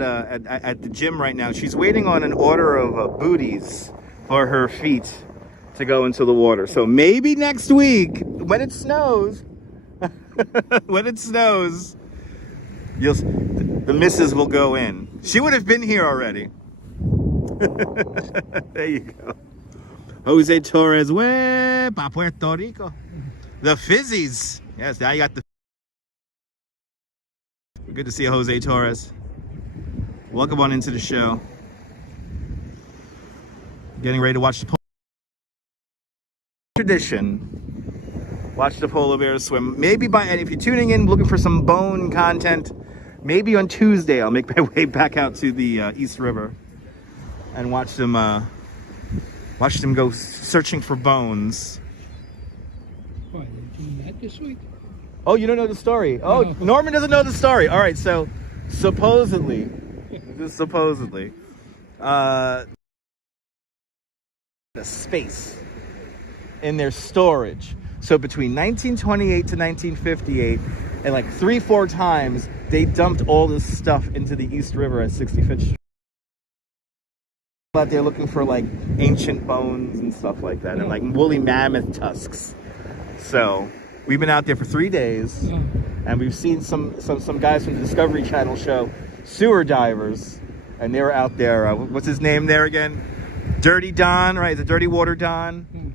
the gym right now. She's waiting on an order of booties for her feet to go into the water. So maybe next week, when it snows, the missus will go in. She would have been here already. There you go. Jose Torres, way pa Puerto Rico. The Fizzies. Yes, now you got the. Good to see you, Jose Torres. Welcome on into the show. Getting ready to watch the tradition. Watch the polar bears swim. Maybe and if you're tuning in looking for some bone content, maybe on Tuesday I'll make my way back out to the East River and watch them go searching for bones. Why, they're doing that this week? Oh, you don't know the story? Oh, No. Norman doesn't know the story. All right, so supposedly, the space in their storage. So between 1928 to 1958, and like 3-4 times, they dumped all this stuff into the East River at 65th Street. Out there looking for like ancient bones and stuff like that, and like woolly mammoth tusks. So we've been out there for 3 days, and we've seen some guys from the Discovery Channel show, sewer divers, and they were out there. What's his name there again? Dirty Don, right? The Dirty Water Don,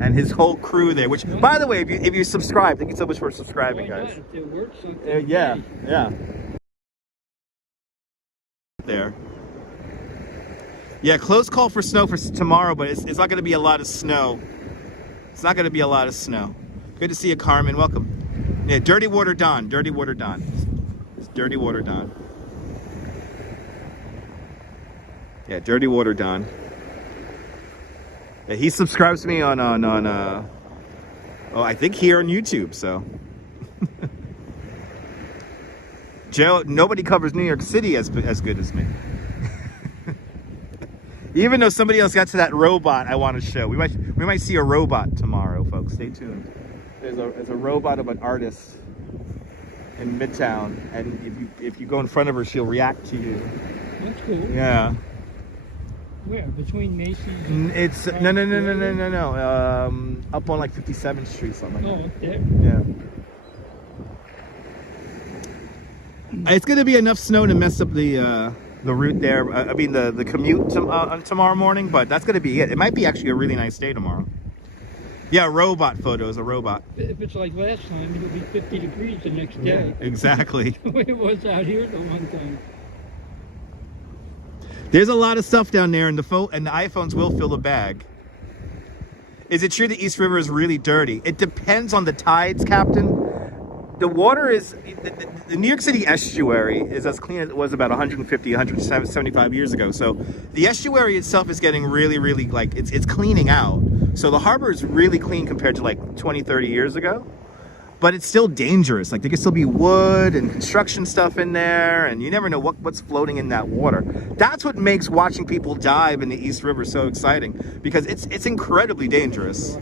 and his whole crew there. Which, by the way, if you subscribe, thank you so much for subscribing, guys. If it works, something. Yeah. There. Yeah, close call for snow for tomorrow, but it's not going to be a lot of snow. It's not going to be a lot of snow. Good to see you, Carmen. Welcome. Yeah, Dirty Water Don. Dirty Water Don. It's Dirty Water Don. Yeah, Dirty Water Don. Yeah, he subscribes to me on I think here on YouTube, so. Joe, nobody covers New York City as good as me. Even though somebody else got to that robot I want to show. We might see a robot tomorrow, folks. Stay tuned. There's a robot of an artist in Midtown, and if you go in front of her, she'll react to you. That's cool. Yeah. Where? Between Macy's? It's no. Up on like 57th Street, something like that. Up there. Yeah. It's gonna be enough snow to mess up the route there. I mean the commute tomorrow morning, but that's gonna be it. It might be actually a really nice day tomorrow. Yeah, robot photos, a robot. If it's like last time, it'll be 50 degrees the next day. Yeah, exactly. The way it was out here the one time. There's a lot of stuff down there, and the iPhones will fill the bag. Is it true the East River is really dirty? It depends on the tides, Captain. The water is, the New York City estuary is as clean as it was about 150, 175 years ago. So the estuary itself is getting really, really, like, it's cleaning out. So the harbor is really clean compared to like 20, 30 years ago. But it's still dangerous. Like, there could still be wood and construction stuff in there, and you never know what's floating in that water. That's what makes watching people dive in the East River so exciting, because it's incredibly dangerous.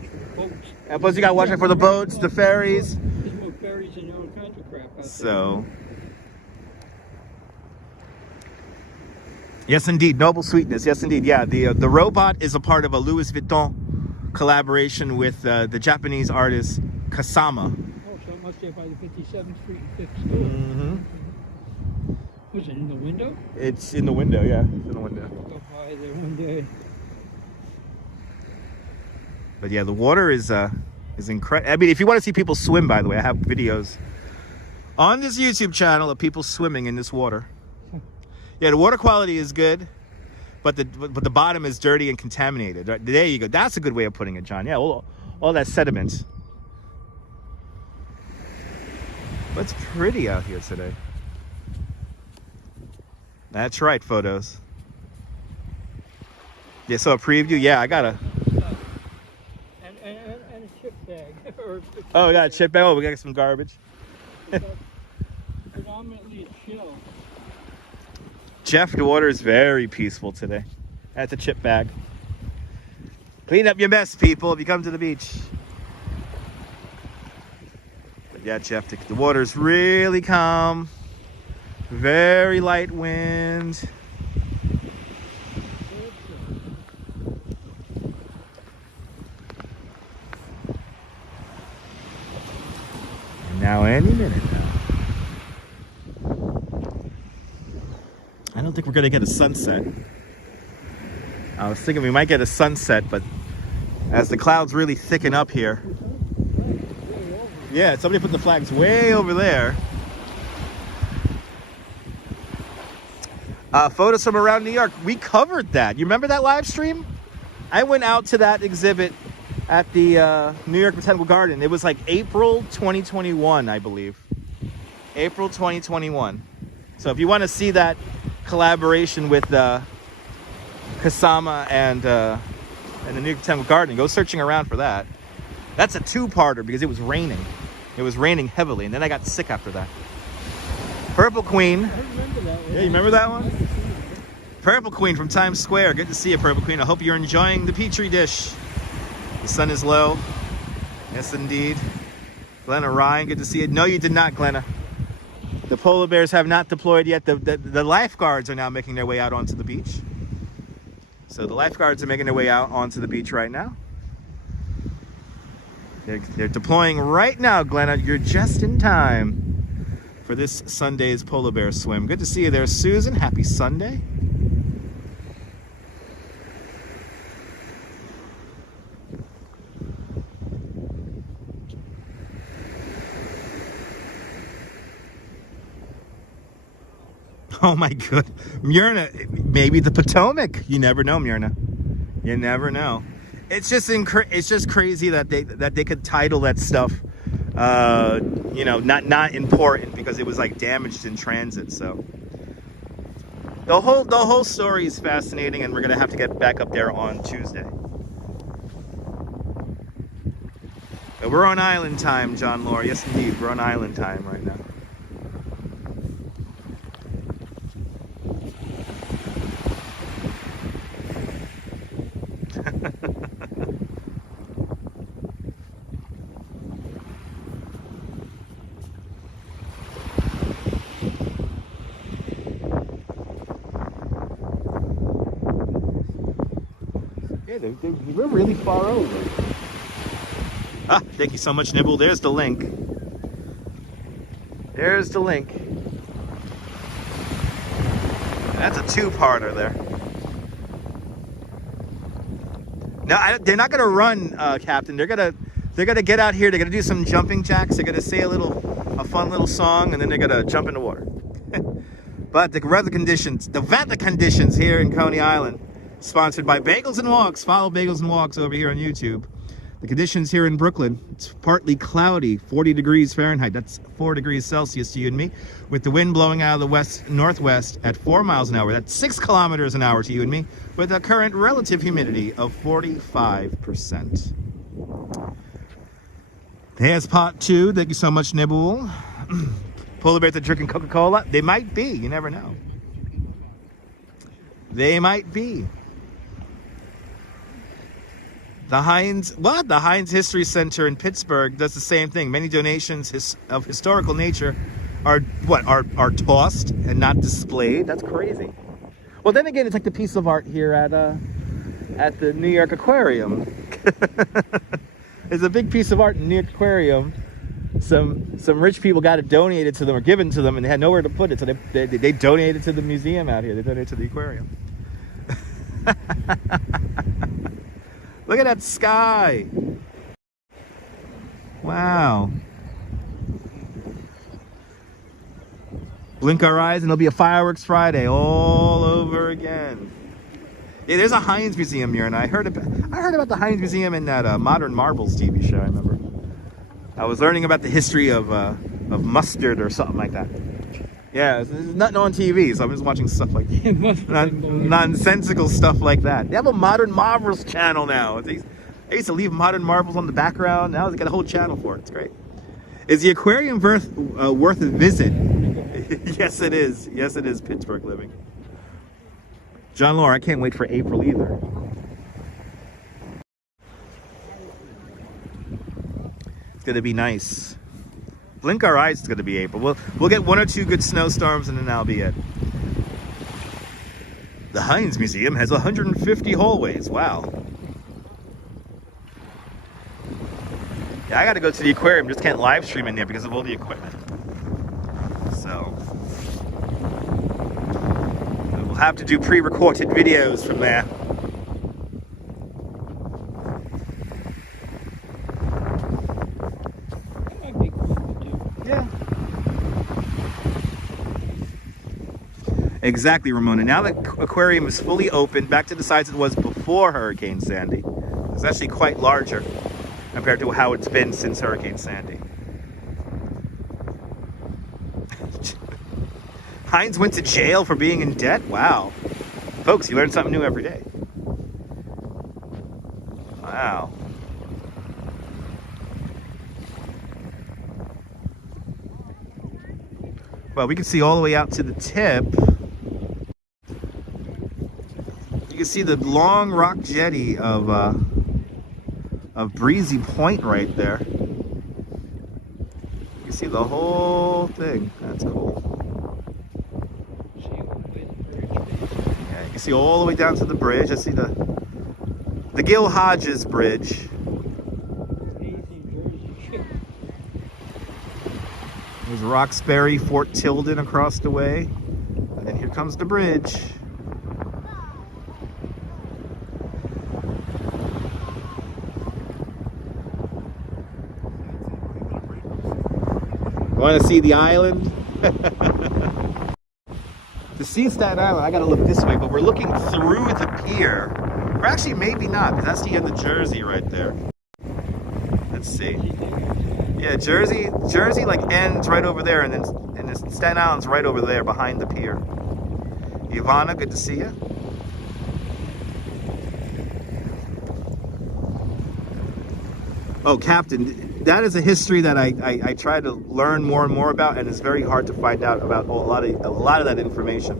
And plus you got to watch out for the boats, the ferries. There's more ferries and all kinds of crap out there. So Yes, indeed. Noble sweetness. Yes, indeed. Yeah, the robot is a part of a Louis Vuitton collaboration with the Japanese artist Kasama. Oh, so it must be by the 57th Street and 5th Store. Mm-hmm. Was it in the window? It's in the window, yeah. It's in the window. I'll go by there one day. But yeah, the water is incredible. I mean, if you want to see people swim, by the way, I have videos on this YouTube channel of people swimming in this water. Yeah, the water quality is good, but the bottom is dirty and contaminated. Right, there you go. That's a good way of putting it, John. Yeah, all that sediment. But it's pretty out here today. That's right, photos. Yeah, so a preview. Yeah, I got a. And a chip bag. Oh, we got a chip bag. Oh, we got some garbage. Predominantly a chill. Jeff, the water is very peaceful today. That's a chip bag. Clean up your mess, people, if you come to the beach. But yeah, Jeff, the water's really calm. Very light wind. And now any minute now. I don't think we're gonna get a sunset. I was thinking we might get a sunset, but as the clouds really thicken up here. Yeah, somebody put the flags way over there. Photos from around New York. We covered that. You remember that live stream? I went out to that exhibit at the New York Botanical Garden. It was like April 2021, I believe. April 2021. So if you want to see that collaboration with Kasama and the New York Botanical Garden, go searching around for that. That's a two-parter because it was raining. It was raining heavily, and then I got sick after that. Purple Queen. I remember that one. Yeah, you remember that one? Purple Queen from Times Square. Good to see you, Purple Queen. I hope you're enjoying the Petri dish. The sun is low. Yes, indeed. Glenna Ryan, good to see you. No, you did not, Glenna. The polar bears have not deployed yet. The lifeguards are now making their way out onto the beach. So the lifeguards are making their way out onto the beach right now. They're deploying right now, Glenna. You're just in time for this Sunday's polar bear swim. Good to see you there, Susan. Happy Sunday. Oh my good. Myrna, maybe the Potomac. You never know, Myrna. You never know. It's just crazy that they could title that stuff you know, not important because it was like damaged in transit. So the whole story is fascinating, and we're gonna have to get back up there on Tuesday. But we're on island time, John Laura. Yes, indeed, we're on island time right now. Yeah, we're really far over. Ah, thank you so much, Nibble. There's the link. There's the link. That's a two-parter there. No, they're not gonna run, Captain. They're gonna get out here. They're gonna do some jumping jacks. They're gonna say a fun little song, and then they're gonna jump in the water. But the weather conditions here in Coney Island, sponsored by Bagels and Walks. Follow Bagels and Walks over here on YouTube. The conditions here in Brooklyn, it's partly cloudy, 40 degrees Fahrenheit. That's 4 degrees Celsius to you and me, with the wind blowing out of the west-northwest at 4 miles an hour. That's 6 kilometers an hour to you and me, with a current relative humidity of 45%. There's part 2. Thank you so much, Nibble. Polar bears are drinking Coca-Cola. They might be. You never know. They might be. The Heinz History Center in Pittsburgh does the same thing. Many donations of historical nature are tossed and not displayed. That's crazy. Well, then again, it's like the piece of art here at the New York Aquarium. There's a big piece of art in the New York Aquarium. Some rich people got it donated to them or given to them, and they had nowhere to put it, so they donated to the museum out here. They donated to the aquarium. Look at that sky. Wow. Blink our eyes and it'll be a fireworks Friday all over again. Yeah, there's a Heinz Museum here, and I heard about the Heinz Museum in that Modern Marbles TV show. I remember. I was learning about the history of mustard or something like that. Yeah, there's nothing on TV, so I'm just watching stuff like nonsensical stuff like that. They have a Modern Marbles channel now. I used to leave Modern Marbles on the background. Now they got a whole channel for it. It's great. Is the aquarium worth a visit? Yes, it is. Yes, it is. Pittsburgh living. John Laura, I can't wait for April either. It's gonna be nice. Blink our eyes, it's gonna be April. We'll get 1 or 2 good snowstorms and then that'll be it. The Heinz Museum has 150 hallways. Wow. Yeah, I gotta go to the aquarium, just can't live stream in there because of all the equipment. So we'll have to do pre-recorded videos from there. Yeah. Exactly, Ramona. Now the aquarium is fully open, back to the size it was before Hurricane Sandy. It's actually quite larger compared to how it's been since Hurricane Sandy. Heinz went to jail for being in debt? Wow. Folks, you learn something new every day. Wow. Well, we can see all the way out to the tip. You can see the long rock jetty of Breezy Point right there. You can see the whole thing. That's cool. Yeah, you can see all the way down to the bridge. I see the Gil Hodges Bridge. There's Roxbury, Fort Tilden across the way. And then here comes the bridge. Want to see the island? To see Staten Island, I gotta look this way, but we're looking through the pier. Or actually, maybe not, because that's the end of Jersey right there. Let's see. Yeah, Jersey like ends right over there, and then Staten Island's right over there behind the pier. Ivana, good to see you. Oh, Captain, that is a history that I try to learn more and more about, and it's very hard to find out about a lot of that information.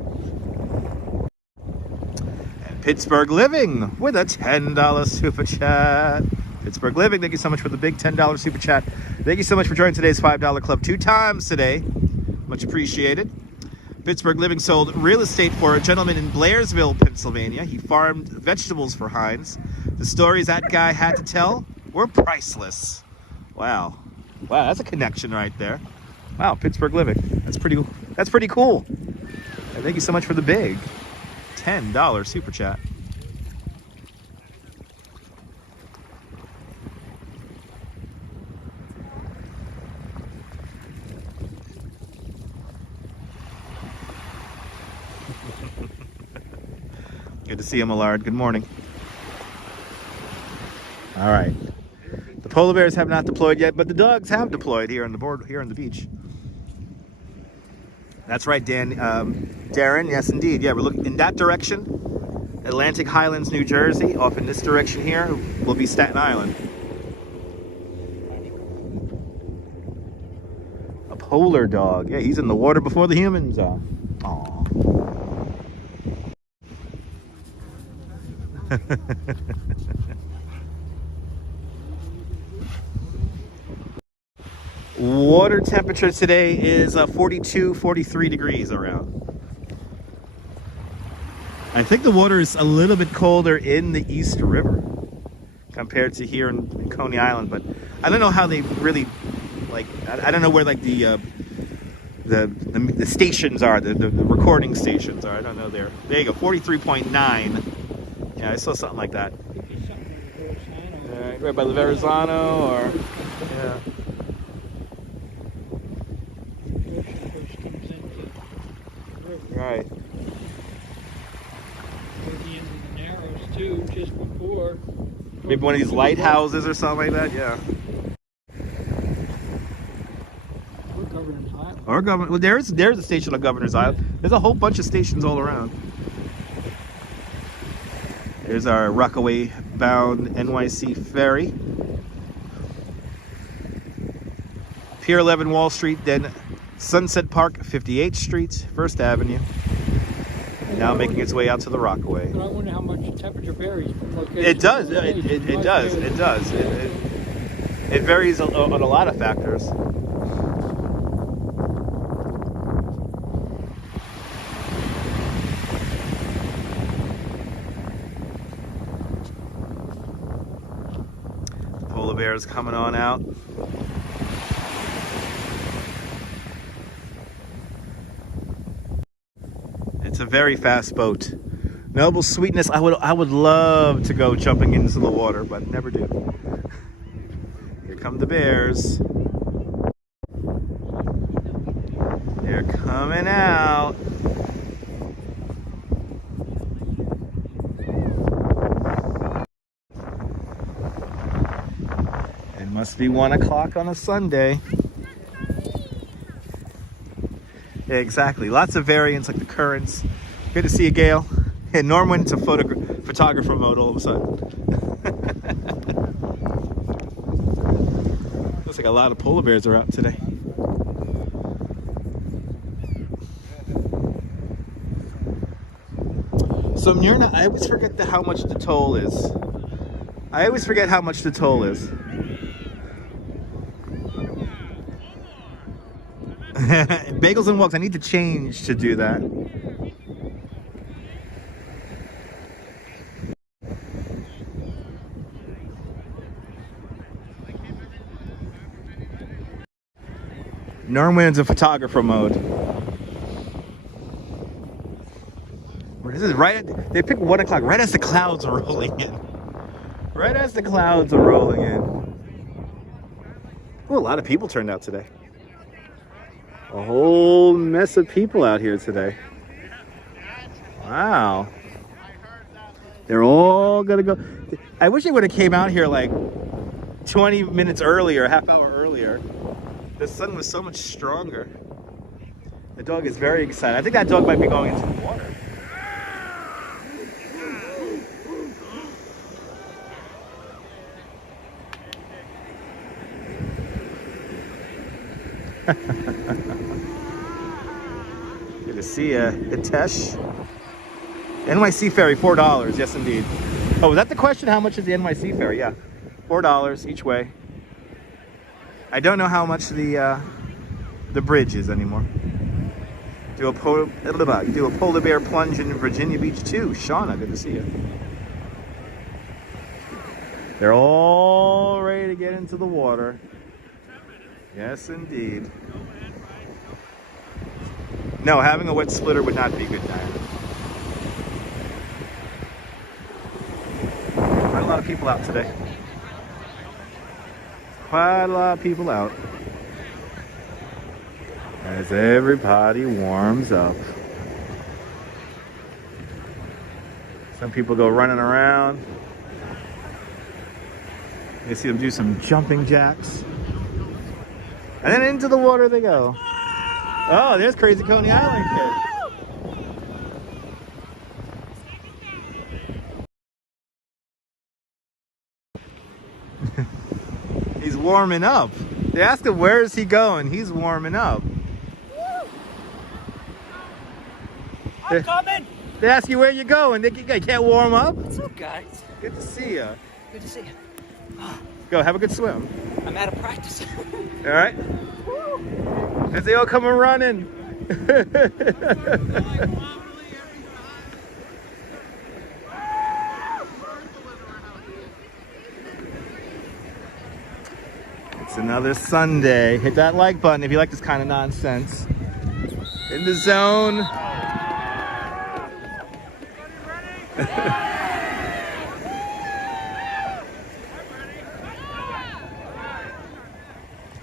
And Pittsburgh Living with a $10 super chat. Pittsburgh Living, thank you so much for the big $10 super chat. Thank you so much for joining today's $5 club 2 times today. Much appreciated. Pittsburgh Living sold real estate for a gentleman in Blairsville, Pennsylvania. He farmed vegetables for Heinz. The stories that guy had to tell were priceless. Wow. Wow, that's a connection right there. Wow, Pittsburgh Living. That's pretty cool. And thank you so much for the big $10 super chat. Good to see you, Millard. Good morning. All right. The polar bears have not deployed yet, but the dogs have deployed here on the beach. That's right, Darren. Yes, indeed. Yeah, we're looking in that direction. Atlantic Highlands, New Jersey. Off in this direction here will be Staten Island. A polar dog. Yeah, he's in the water before the humans are. Aw. Water temperature today is 42, 43 degrees around. I think the water is a little bit colder in the East River compared to here in Coney Island, but I don't know how they really, like, I don't know where, like, the stations are, the recording stations are. I don't know there. There you go, 43.9. Yeah, I saw something like that. Right by the Verrazano, or, yeah. Right. Too, just before. Maybe one of these lighthouses or something like that, yeah. Or Governor's Island. Or Governor. Well, there's a station on Governor's Island. There's a whole bunch of stations all around. There's our Rockaway-bound NYC ferry. Pier 11 Wall Street, then Sunset Park, 58th Street, 1st Avenue. Now making its way out to the Rockaway. But I wonder how much the temperature varies. It does. It does. It does. It varies on a lot of factors. The polar bear is coming on out. It's a very fast boat. Noble Sweetness, I would love to go jumping into the water, but never do. Here come the bears. They're coming out. It must be 1 o'clock on a Sunday. Yeah, exactly. Lots of variants like the currents. Good to see you, Gail. Yeah, Norm went into photographer mode all of a sudden. Looks like a lot of polar bears are out today. So Myrna, I always forget how much the toll is. I always forget how much the toll is. Bagels and Walks, I need to change to do that. Norm went into photographer mode. This is right at, they picked 1 o'clock, right as the clouds are rolling in. Right as the clouds are rolling in. Oh, a lot of people turned out today. A whole mess of people out here today. Wow. They're all gonna go. I wish they would have came out here like 20 minutes earlier, a half hour earlier. The sun was so much stronger. The dog is very excited. I think that dog might be going into the water. Good to see ya, Hitesh. NYC ferry, $4. Yes, indeed. Oh, was that the question? How much is the NYC ferry? Yeah, $4 each way. I don't know how much the bridge is anymore. Do a polar bear plunge in Virginia Beach too. Shauna, good to see you. They're all ready to get into the water. Yes, indeed. No, having a wet splitter would not be good, Diana. Quite a lot of people out today. Quite a lot of people out. As everybody warms up. Some people go running around. You see them do some jumping jacks. And then into the water they go. Oh, there's crazy Coney Island kid. He's warming up. They asked him, where is he going? He's warming up. I'm coming. They ask you where you going. They can't warm up. What's up, guys? Good to see you. Good to see you. Go, have a good swim. I'm out of practice. All right? As they all come running. Another Sunday. Hit that like button if you like this kind of nonsense. In the zone. I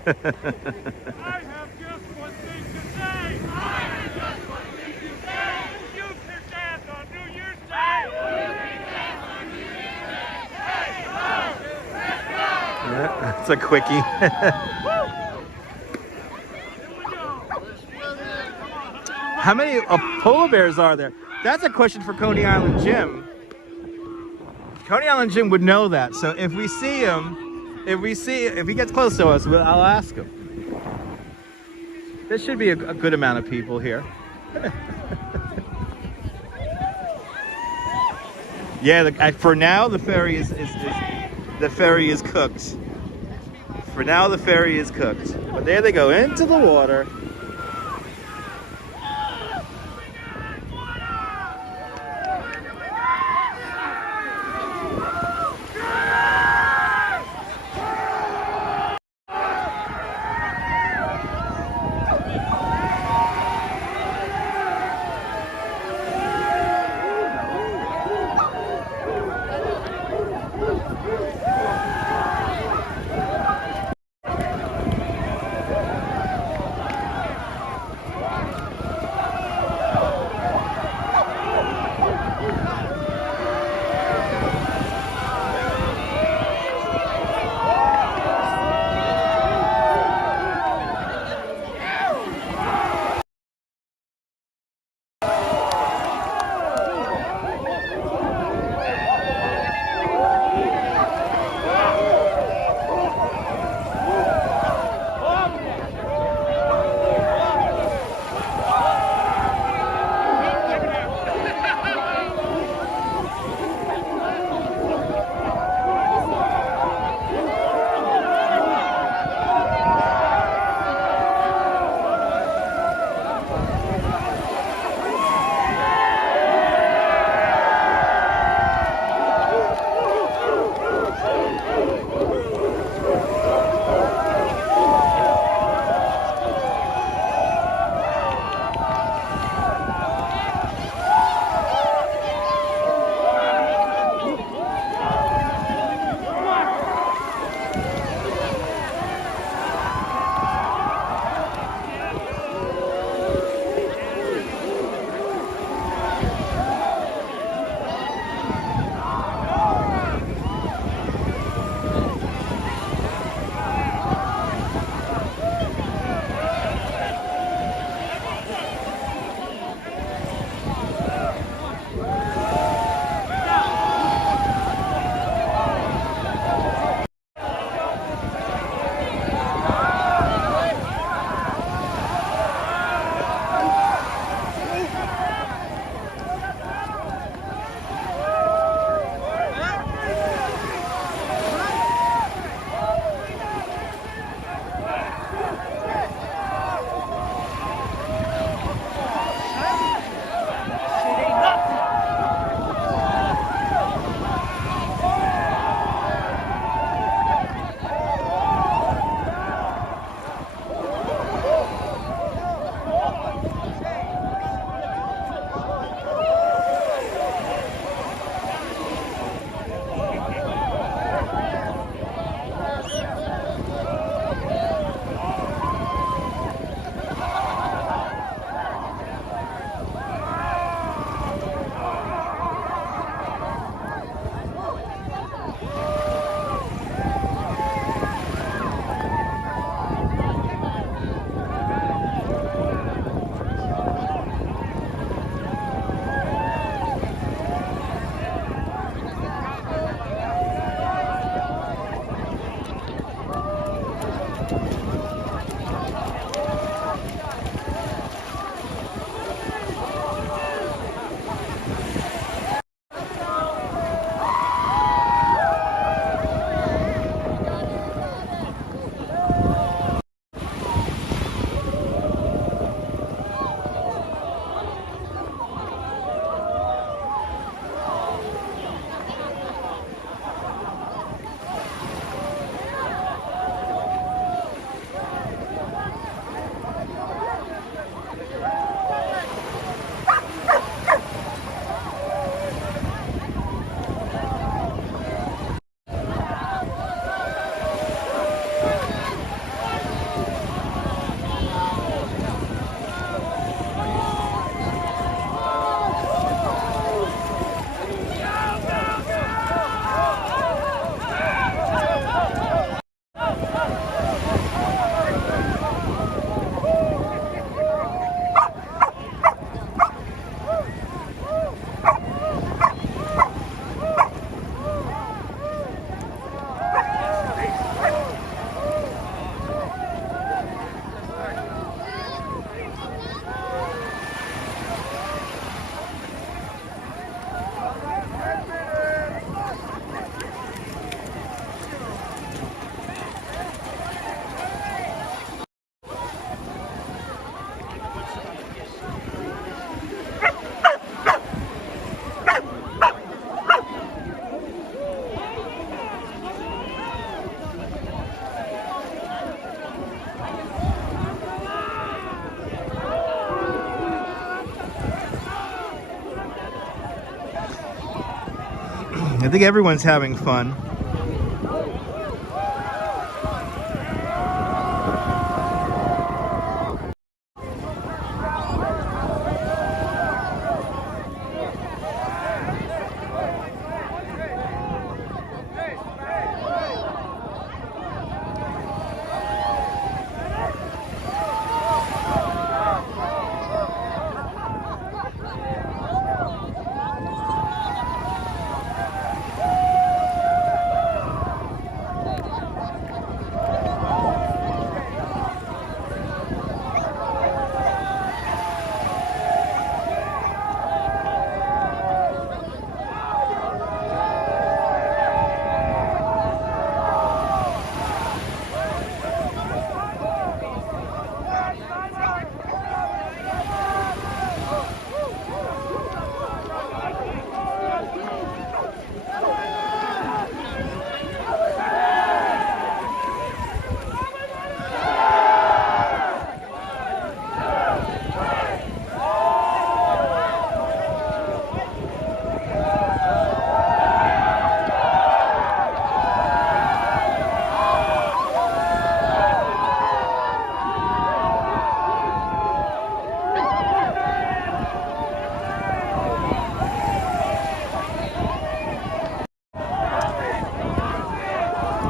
have just one thing to say. I have just one thing to say. You can dance on New Year's Day. You can dance on New Year's Day. Hey, ho, let's go. Yeah, that's a quickie. How many polar bears are there? That's a question for Coney Island Jim. Coney Island Jim would know that. So if we see him, if he gets close to us, I'll ask him. There should be a good amount of people here. Yeah, for now the ferry is cooked. For now the ferry is cooked. But there they go into the water. I think everyone's having fun.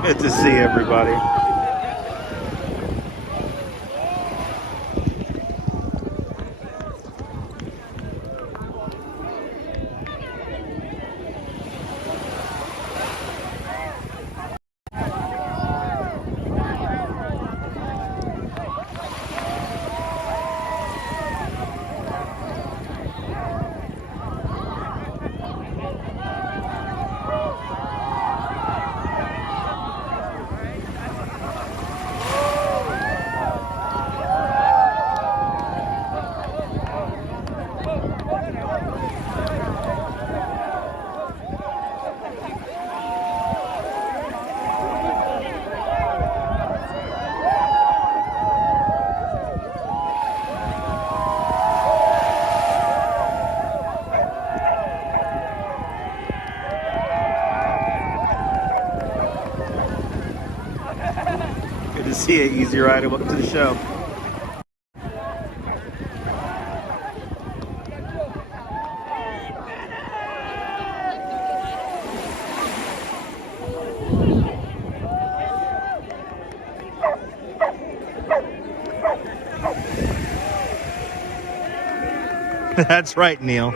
Good to see everybody. Good to see you, Easy Rider. Welcome to the show. That's right, Neil.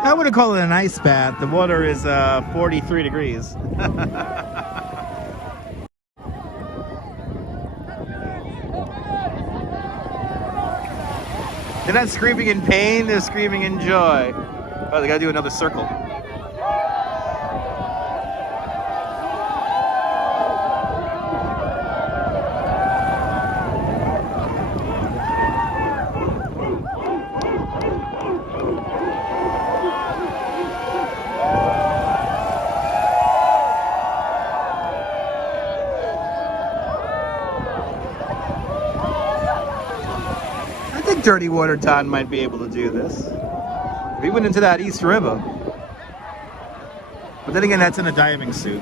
I wouldn't call it an ice bath. The water is 43 degrees. They're not screaming in pain, they're screaming in joy. Oh, they gotta do another circle. Dirty Water Todd might be able to do this. If he went into that East River. But then again, that's in a diving suit.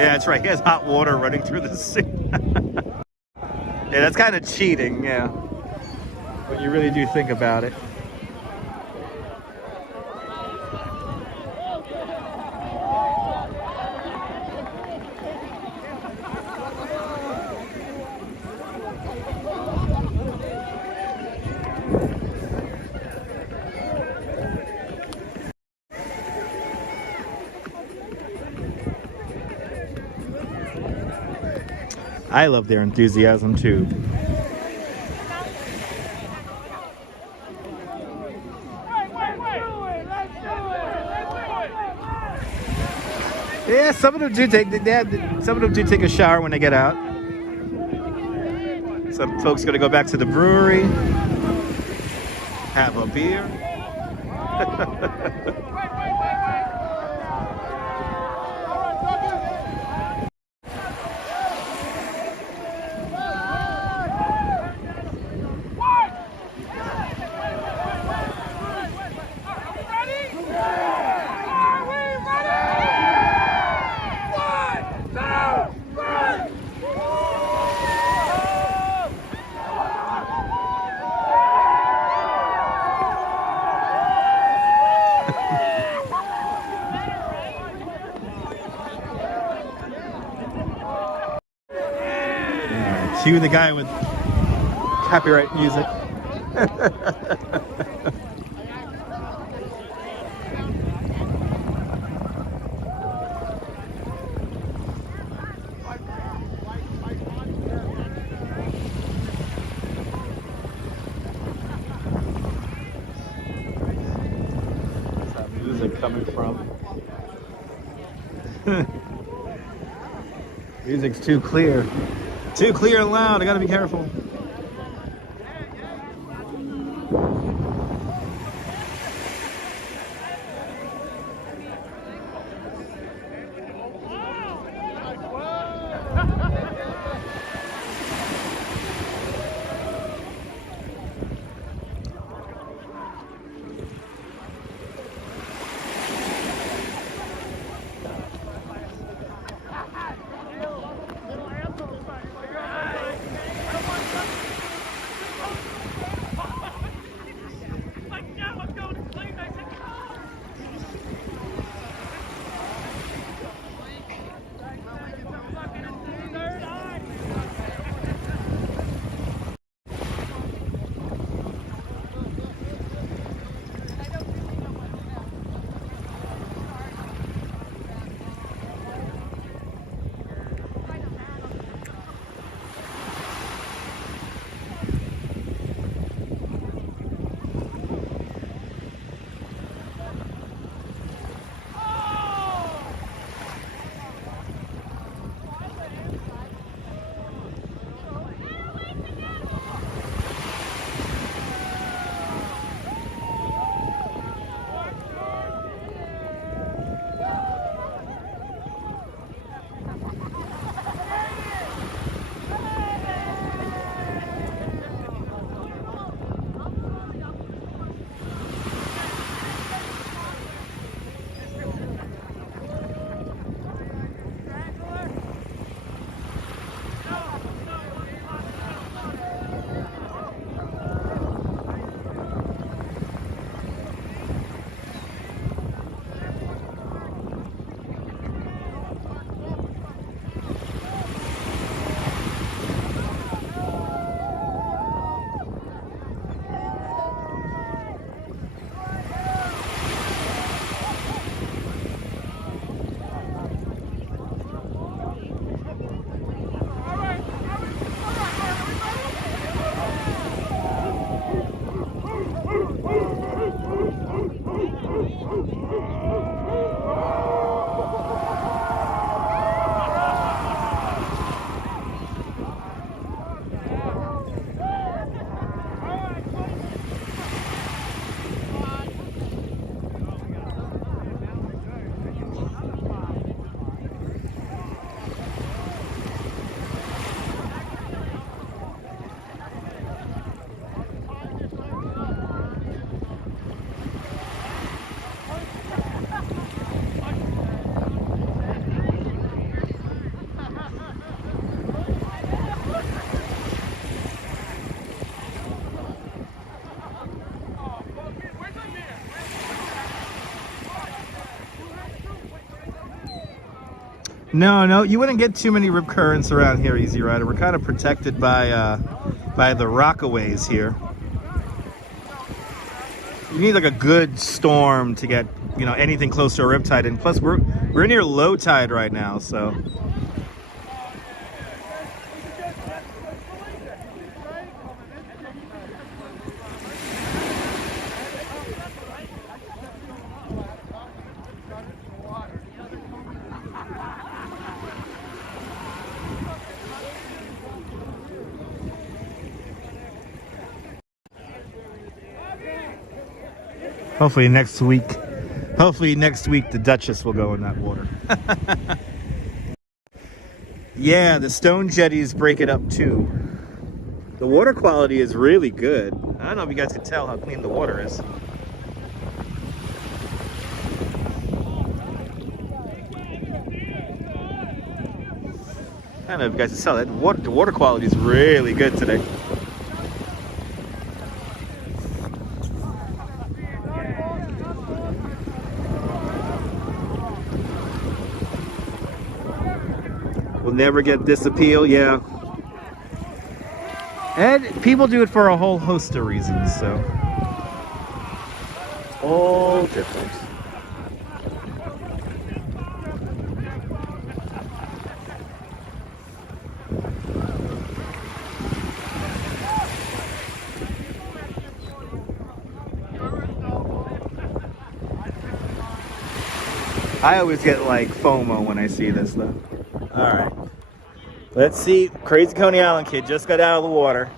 Yeah, that's right. He has hot water running through the sea. Yeah, that's kind of cheating, yeah. When you really do think about it. I love their enthusiasm too. Yeah, some of them do take a shower when they get out. Some folks gonna go back to the brewery, have a beer. Cue the guy with copyright music. Where's that music coming from? Music's too clear. Too clear and loud, I gotta be careful. No, you wouldn't get too many rip currents around here, Easy Rider. We're kind of protected by the rockaways here. You need like a good storm to get, you know, anything close to a riptide. And plus, we're near low tide right now, so. Hopefully next week the Duchess will go in that water. Yeah, the stone jetties break it up too. The water quality is really good. I don't know if you guys can tell how clean the water is. I don't know if you guys can tell that the water quality is really good today. We'll never get this appeal, yeah. And people do it for a whole host of reasons, so. All different. I always get like FOMO when I see this though. All right, let's see. Crazy Coney Island kid just got out of the water.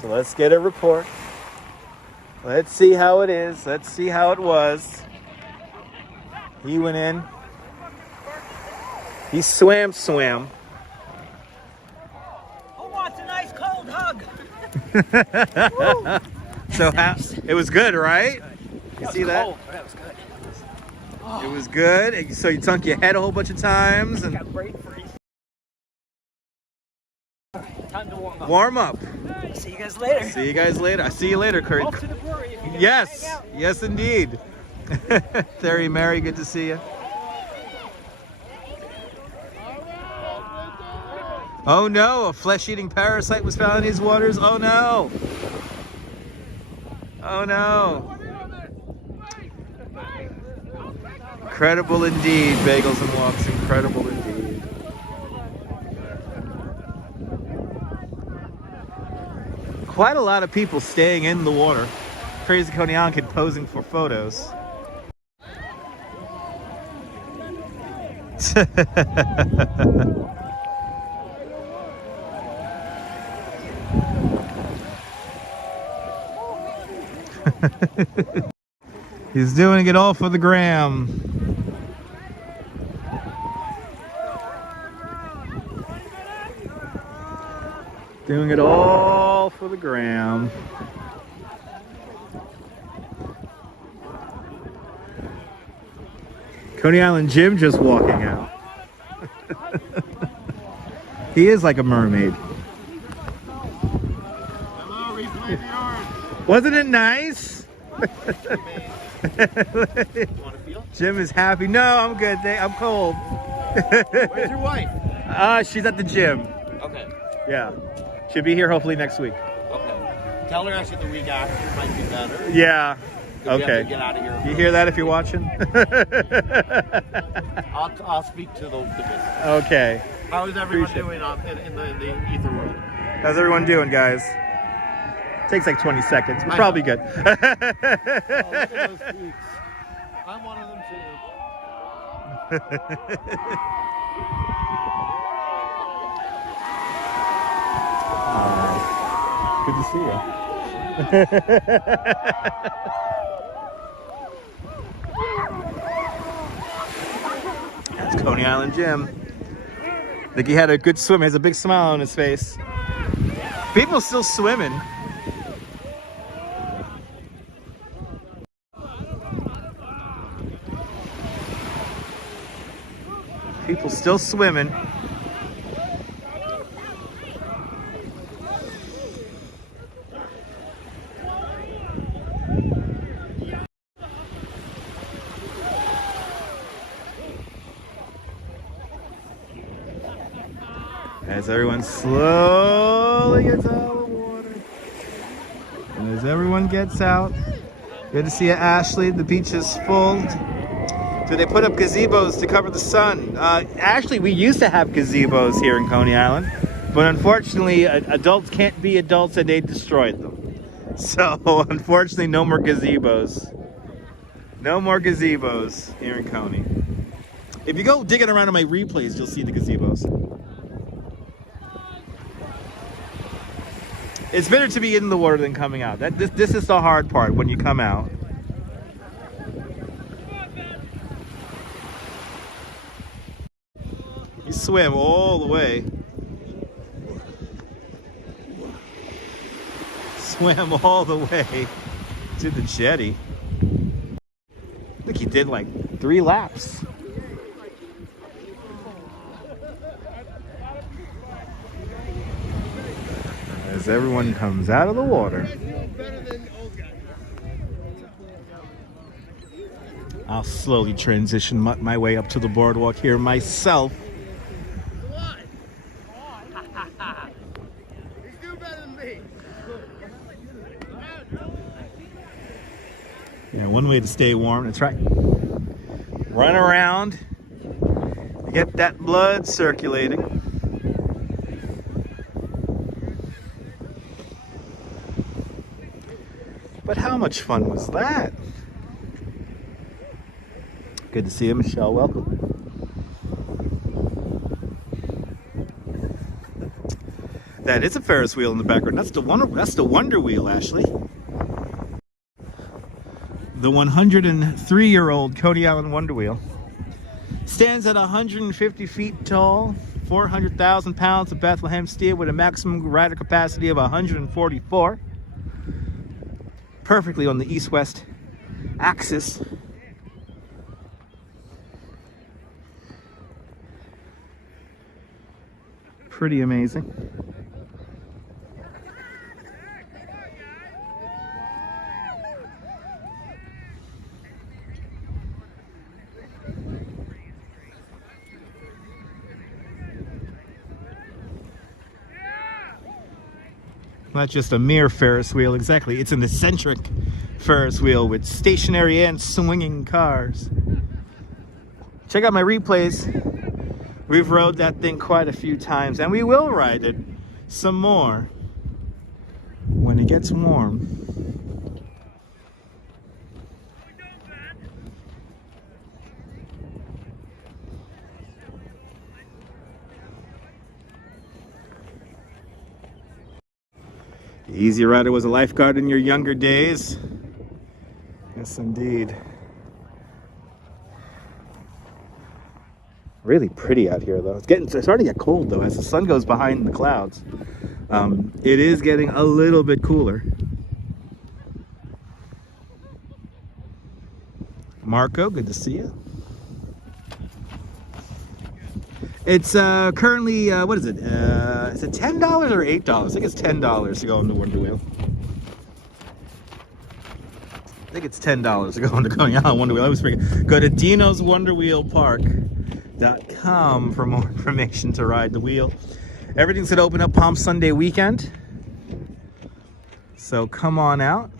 So let's get a report. Let's see how it is. Let's see how it was. He went in. He swam. Who wants a nice cold hug? So how, it was good, right? You see that? Cold, but that was good. It was good. So you sunk your head a whole bunch of times and Got brain freeze. Time to warm up. warm up. See you guys later. See you guys later. I see you later, Kurt. Off to the brewery if you guys Yes, hang out. yes indeed. Terry, Mary, good to see you. Oh no, a flesh-eating parasite was found in these waters. Oh no. Oh no. Incredible indeed, Bagels and Walks, incredible indeed. Quite a lot of people staying in the water. Crazy Coney Island kid posing for photos. He's doing it all for the gram. Doing it all for the gram. Coney Island Jim just walking out. He is like a mermaid. Hello, recently viewers. Wasn't it nice? Jim is happy. No, I'm good. I'm cold. Where's your wife? She's at the gym. Okay. Yeah. Should be here hopefully next week. Okay. Tell her actually the week after might be better. Yeah. 'Cause we have to Okay. get out of here. You hear that if you're watching? I'll speak to the business. Okay. How is everyone Appreciate doing in the ether world? How's everyone doing, guys? Takes like 20 seconds. We're I probably know. good. Oh, look at those tweets. I'm one of them Good to see you. That's Coney Island Jim. I think he had a good swim. He has a big smile on his face. People still swimming. People still swimming. As everyone slowly gets out of the water. And as everyone gets out, good to see you, Ashley. The beach is full. So they put up gazebos to cover the sun. Actually, we used to have gazebos here in Coney Island, but unfortunately, adults can't be adults and they destroyed them. So, unfortunately, no more gazebos. No more gazebos here in Coney. If you go digging around in my replays, you'll see the gazebos. It's better to be in the water than coming out. This is the hard part when you come out. You swim all the way. Swam all the way to the jetty. I think he did like 3 laps. As everyone comes out of the water. I'll slowly transition my way up to the boardwalk here myself. Yeah, one way to stay warm, that's right. Run around, get that blood circulating. But how much fun was that? Good to see you, Michelle. Welcome. That is a Ferris wheel in the background. That's the Wonder Wheel, Ashley. The 103-year-old Coney Island Wonder Wheel stands at 150 feet tall, 400,000 pounds of Bethlehem steel with a maximum rider capacity of 144. Perfectly on the east-west axis. Pretty amazing. Not just a mere Ferris wheel, exactly. It's an eccentric Ferris wheel with stationary and swinging cars. Check out my replays. We've rode that thing quite a few times, and we will ride it some more when it gets warm. The Easy Rider was a lifeguard in your younger days. Yes, indeed. Really pretty out here, though. It's starting to get cold, though, as the sun goes behind the clouds. It is getting a little bit cooler. Marco, good to see you. It's currently, what is it? Is it $10 or $8? I think it's $10 to go on the Wonder Wheel. I think it's $10 to go on the Coney Island Wonder Wheel. I was forgetting. Go to dinoswonderwheelpark.com for more information to ride the wheel. Everything's gonna open up Palm Sunday weekend. So come on out.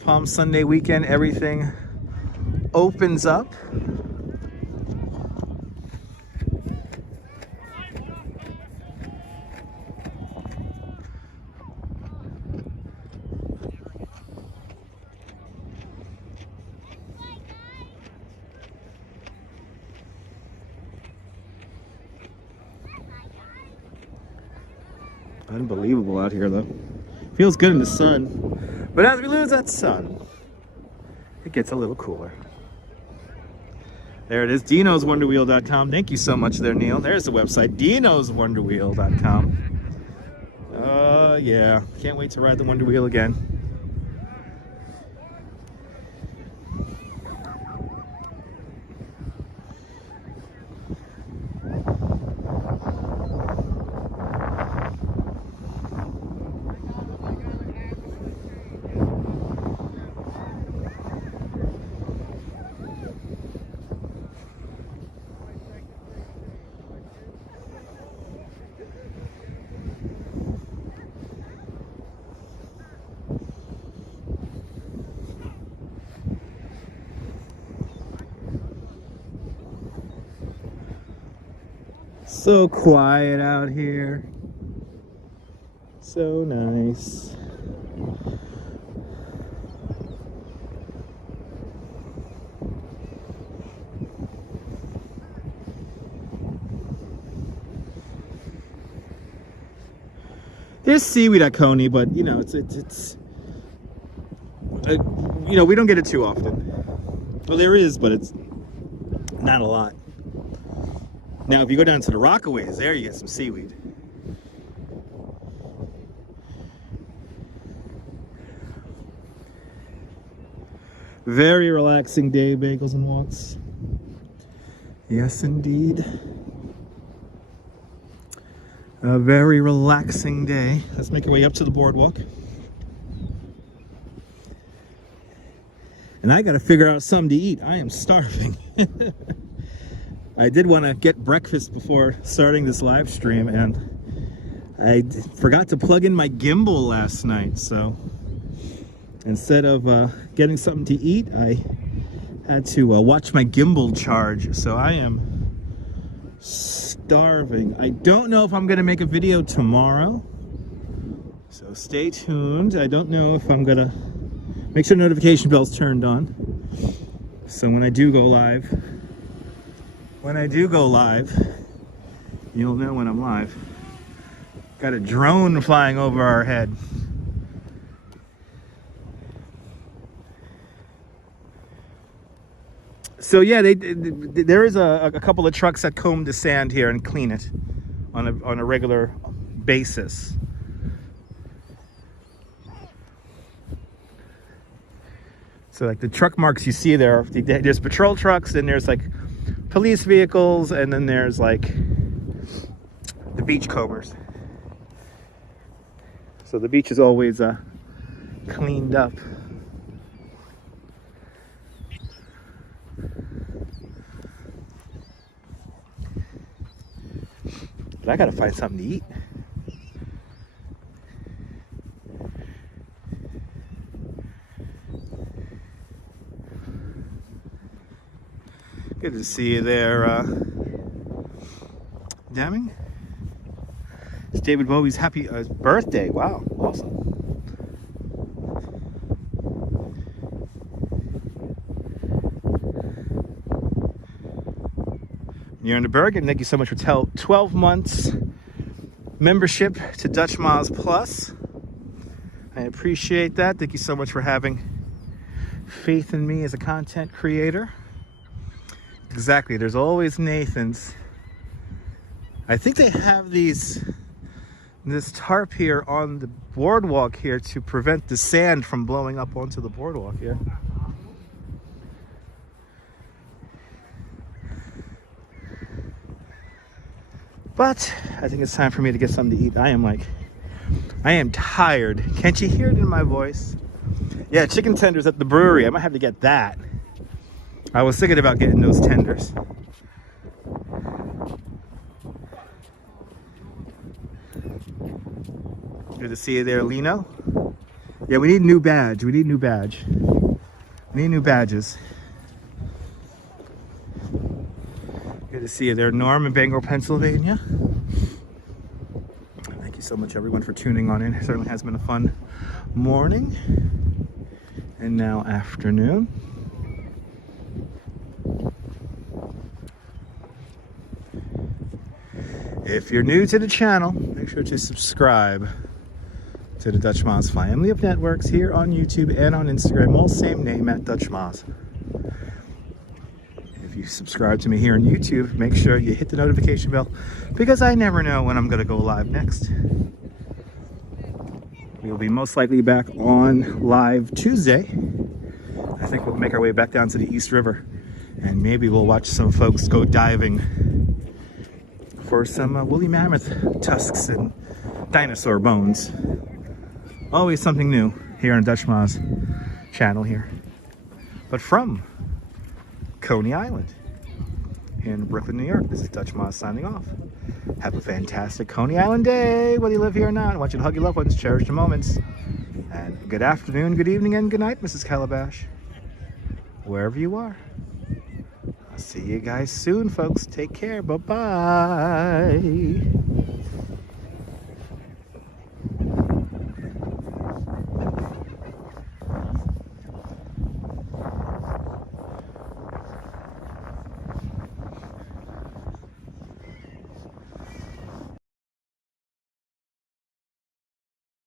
Palm Sunday weekend, everything opens up. Unbelievable out here, though. Feels good in the sun, but as we lose that sun, it gets a little cooler. There it is, dinoswonderwheel.com. Thank you so much there, Neil. There's the website, dinoswonderwheel.com. Yeah, can't wait to ride the Wonder Wheel again. So quiet out here. So nice. There's seaweed at Coney, but you know, it's you know, we don't get it too often. Well, there is, but it's not a lot. Now, if you go down to the Rockaways, there you get some seaweed. Very relaxing day, bagels and walks. Yes, indeed. A very relaxing day. Let's make our way up to the boardwalk. And I gotta figure out something to eat. I am starving. I did want to get breakfast before starting this live stream, and I forgot to plug in my Gimble last night, so instead of getting something to eat, I had to watch my Gimble charge. So I am starving. I don't know if I'm gonna make a video tomorrow, so stay tuned. I don't know if I'm gonna make sure notification bell's turned on, so when I do go live, you'll know when I'm live. Got a drone flying over our head. So yeah, there is a couple of trucks that comb the sand here and clean it on a regular basis. So like the truck marks you see there, there's patrol trucks, and there's like police vehicles, and then there's like the beach combers. So the beach is always cleaned up. But I gotta find something to eat. Good to see you there, Deming. It's David Bowie's happy birthday. Wow, awesome. You're in the Bergen. Thank you so much for 12 months membership to Dutch Miles Plus. I appreciate that. Thank you so much for having faith in me as a content creator. Exactly, there's always Nathan's. I think they have this tarp here on the boardwalk here to prevent the sand from blowing up onto the boardwalk here. But I think it's time for me to get something to eat. I am tired. Can't you hear it in my voice? Yeah, chicken tenders at the brewery. I might have to get that. I was thinking about getting those tenders. Good to see you there, Lino. Yeah, we need a new badge. We need new new badges. Good to see you there, Norm in Bangor, Pennsylvania. Thank you so much, everyone, for tuning on in. It certainly has been a fun morning and now afternoon. If you're new to the channel, make sure to subscribe to the Dutch Miles family of networks here on YouTube and on Instagram, all same name at Dutch Miles. If you subscribe to me here on YouTube, make sure you hit the notification bell, because I never know when I'm going to go live next. We'll be most likely back on live Tuesday. I think we'll make our way back down to the East River, and maybe we'll watch some folks go diving for some woolly mammoth tusks and dinosaur bones. Always something new here on Dutch Miles channel here. But from Coney Island in Brooklyn, New York, this is Dutch Miles signing off. Have a fantastic Coney Island day, whether you live here or not. I want you to hug your loved ones, cherish the moments. And good afternoon, good evening, and good night, Mrs. Calabash. Wherever you are. I'll see you guys soon, folks. Take care. Bye-bye.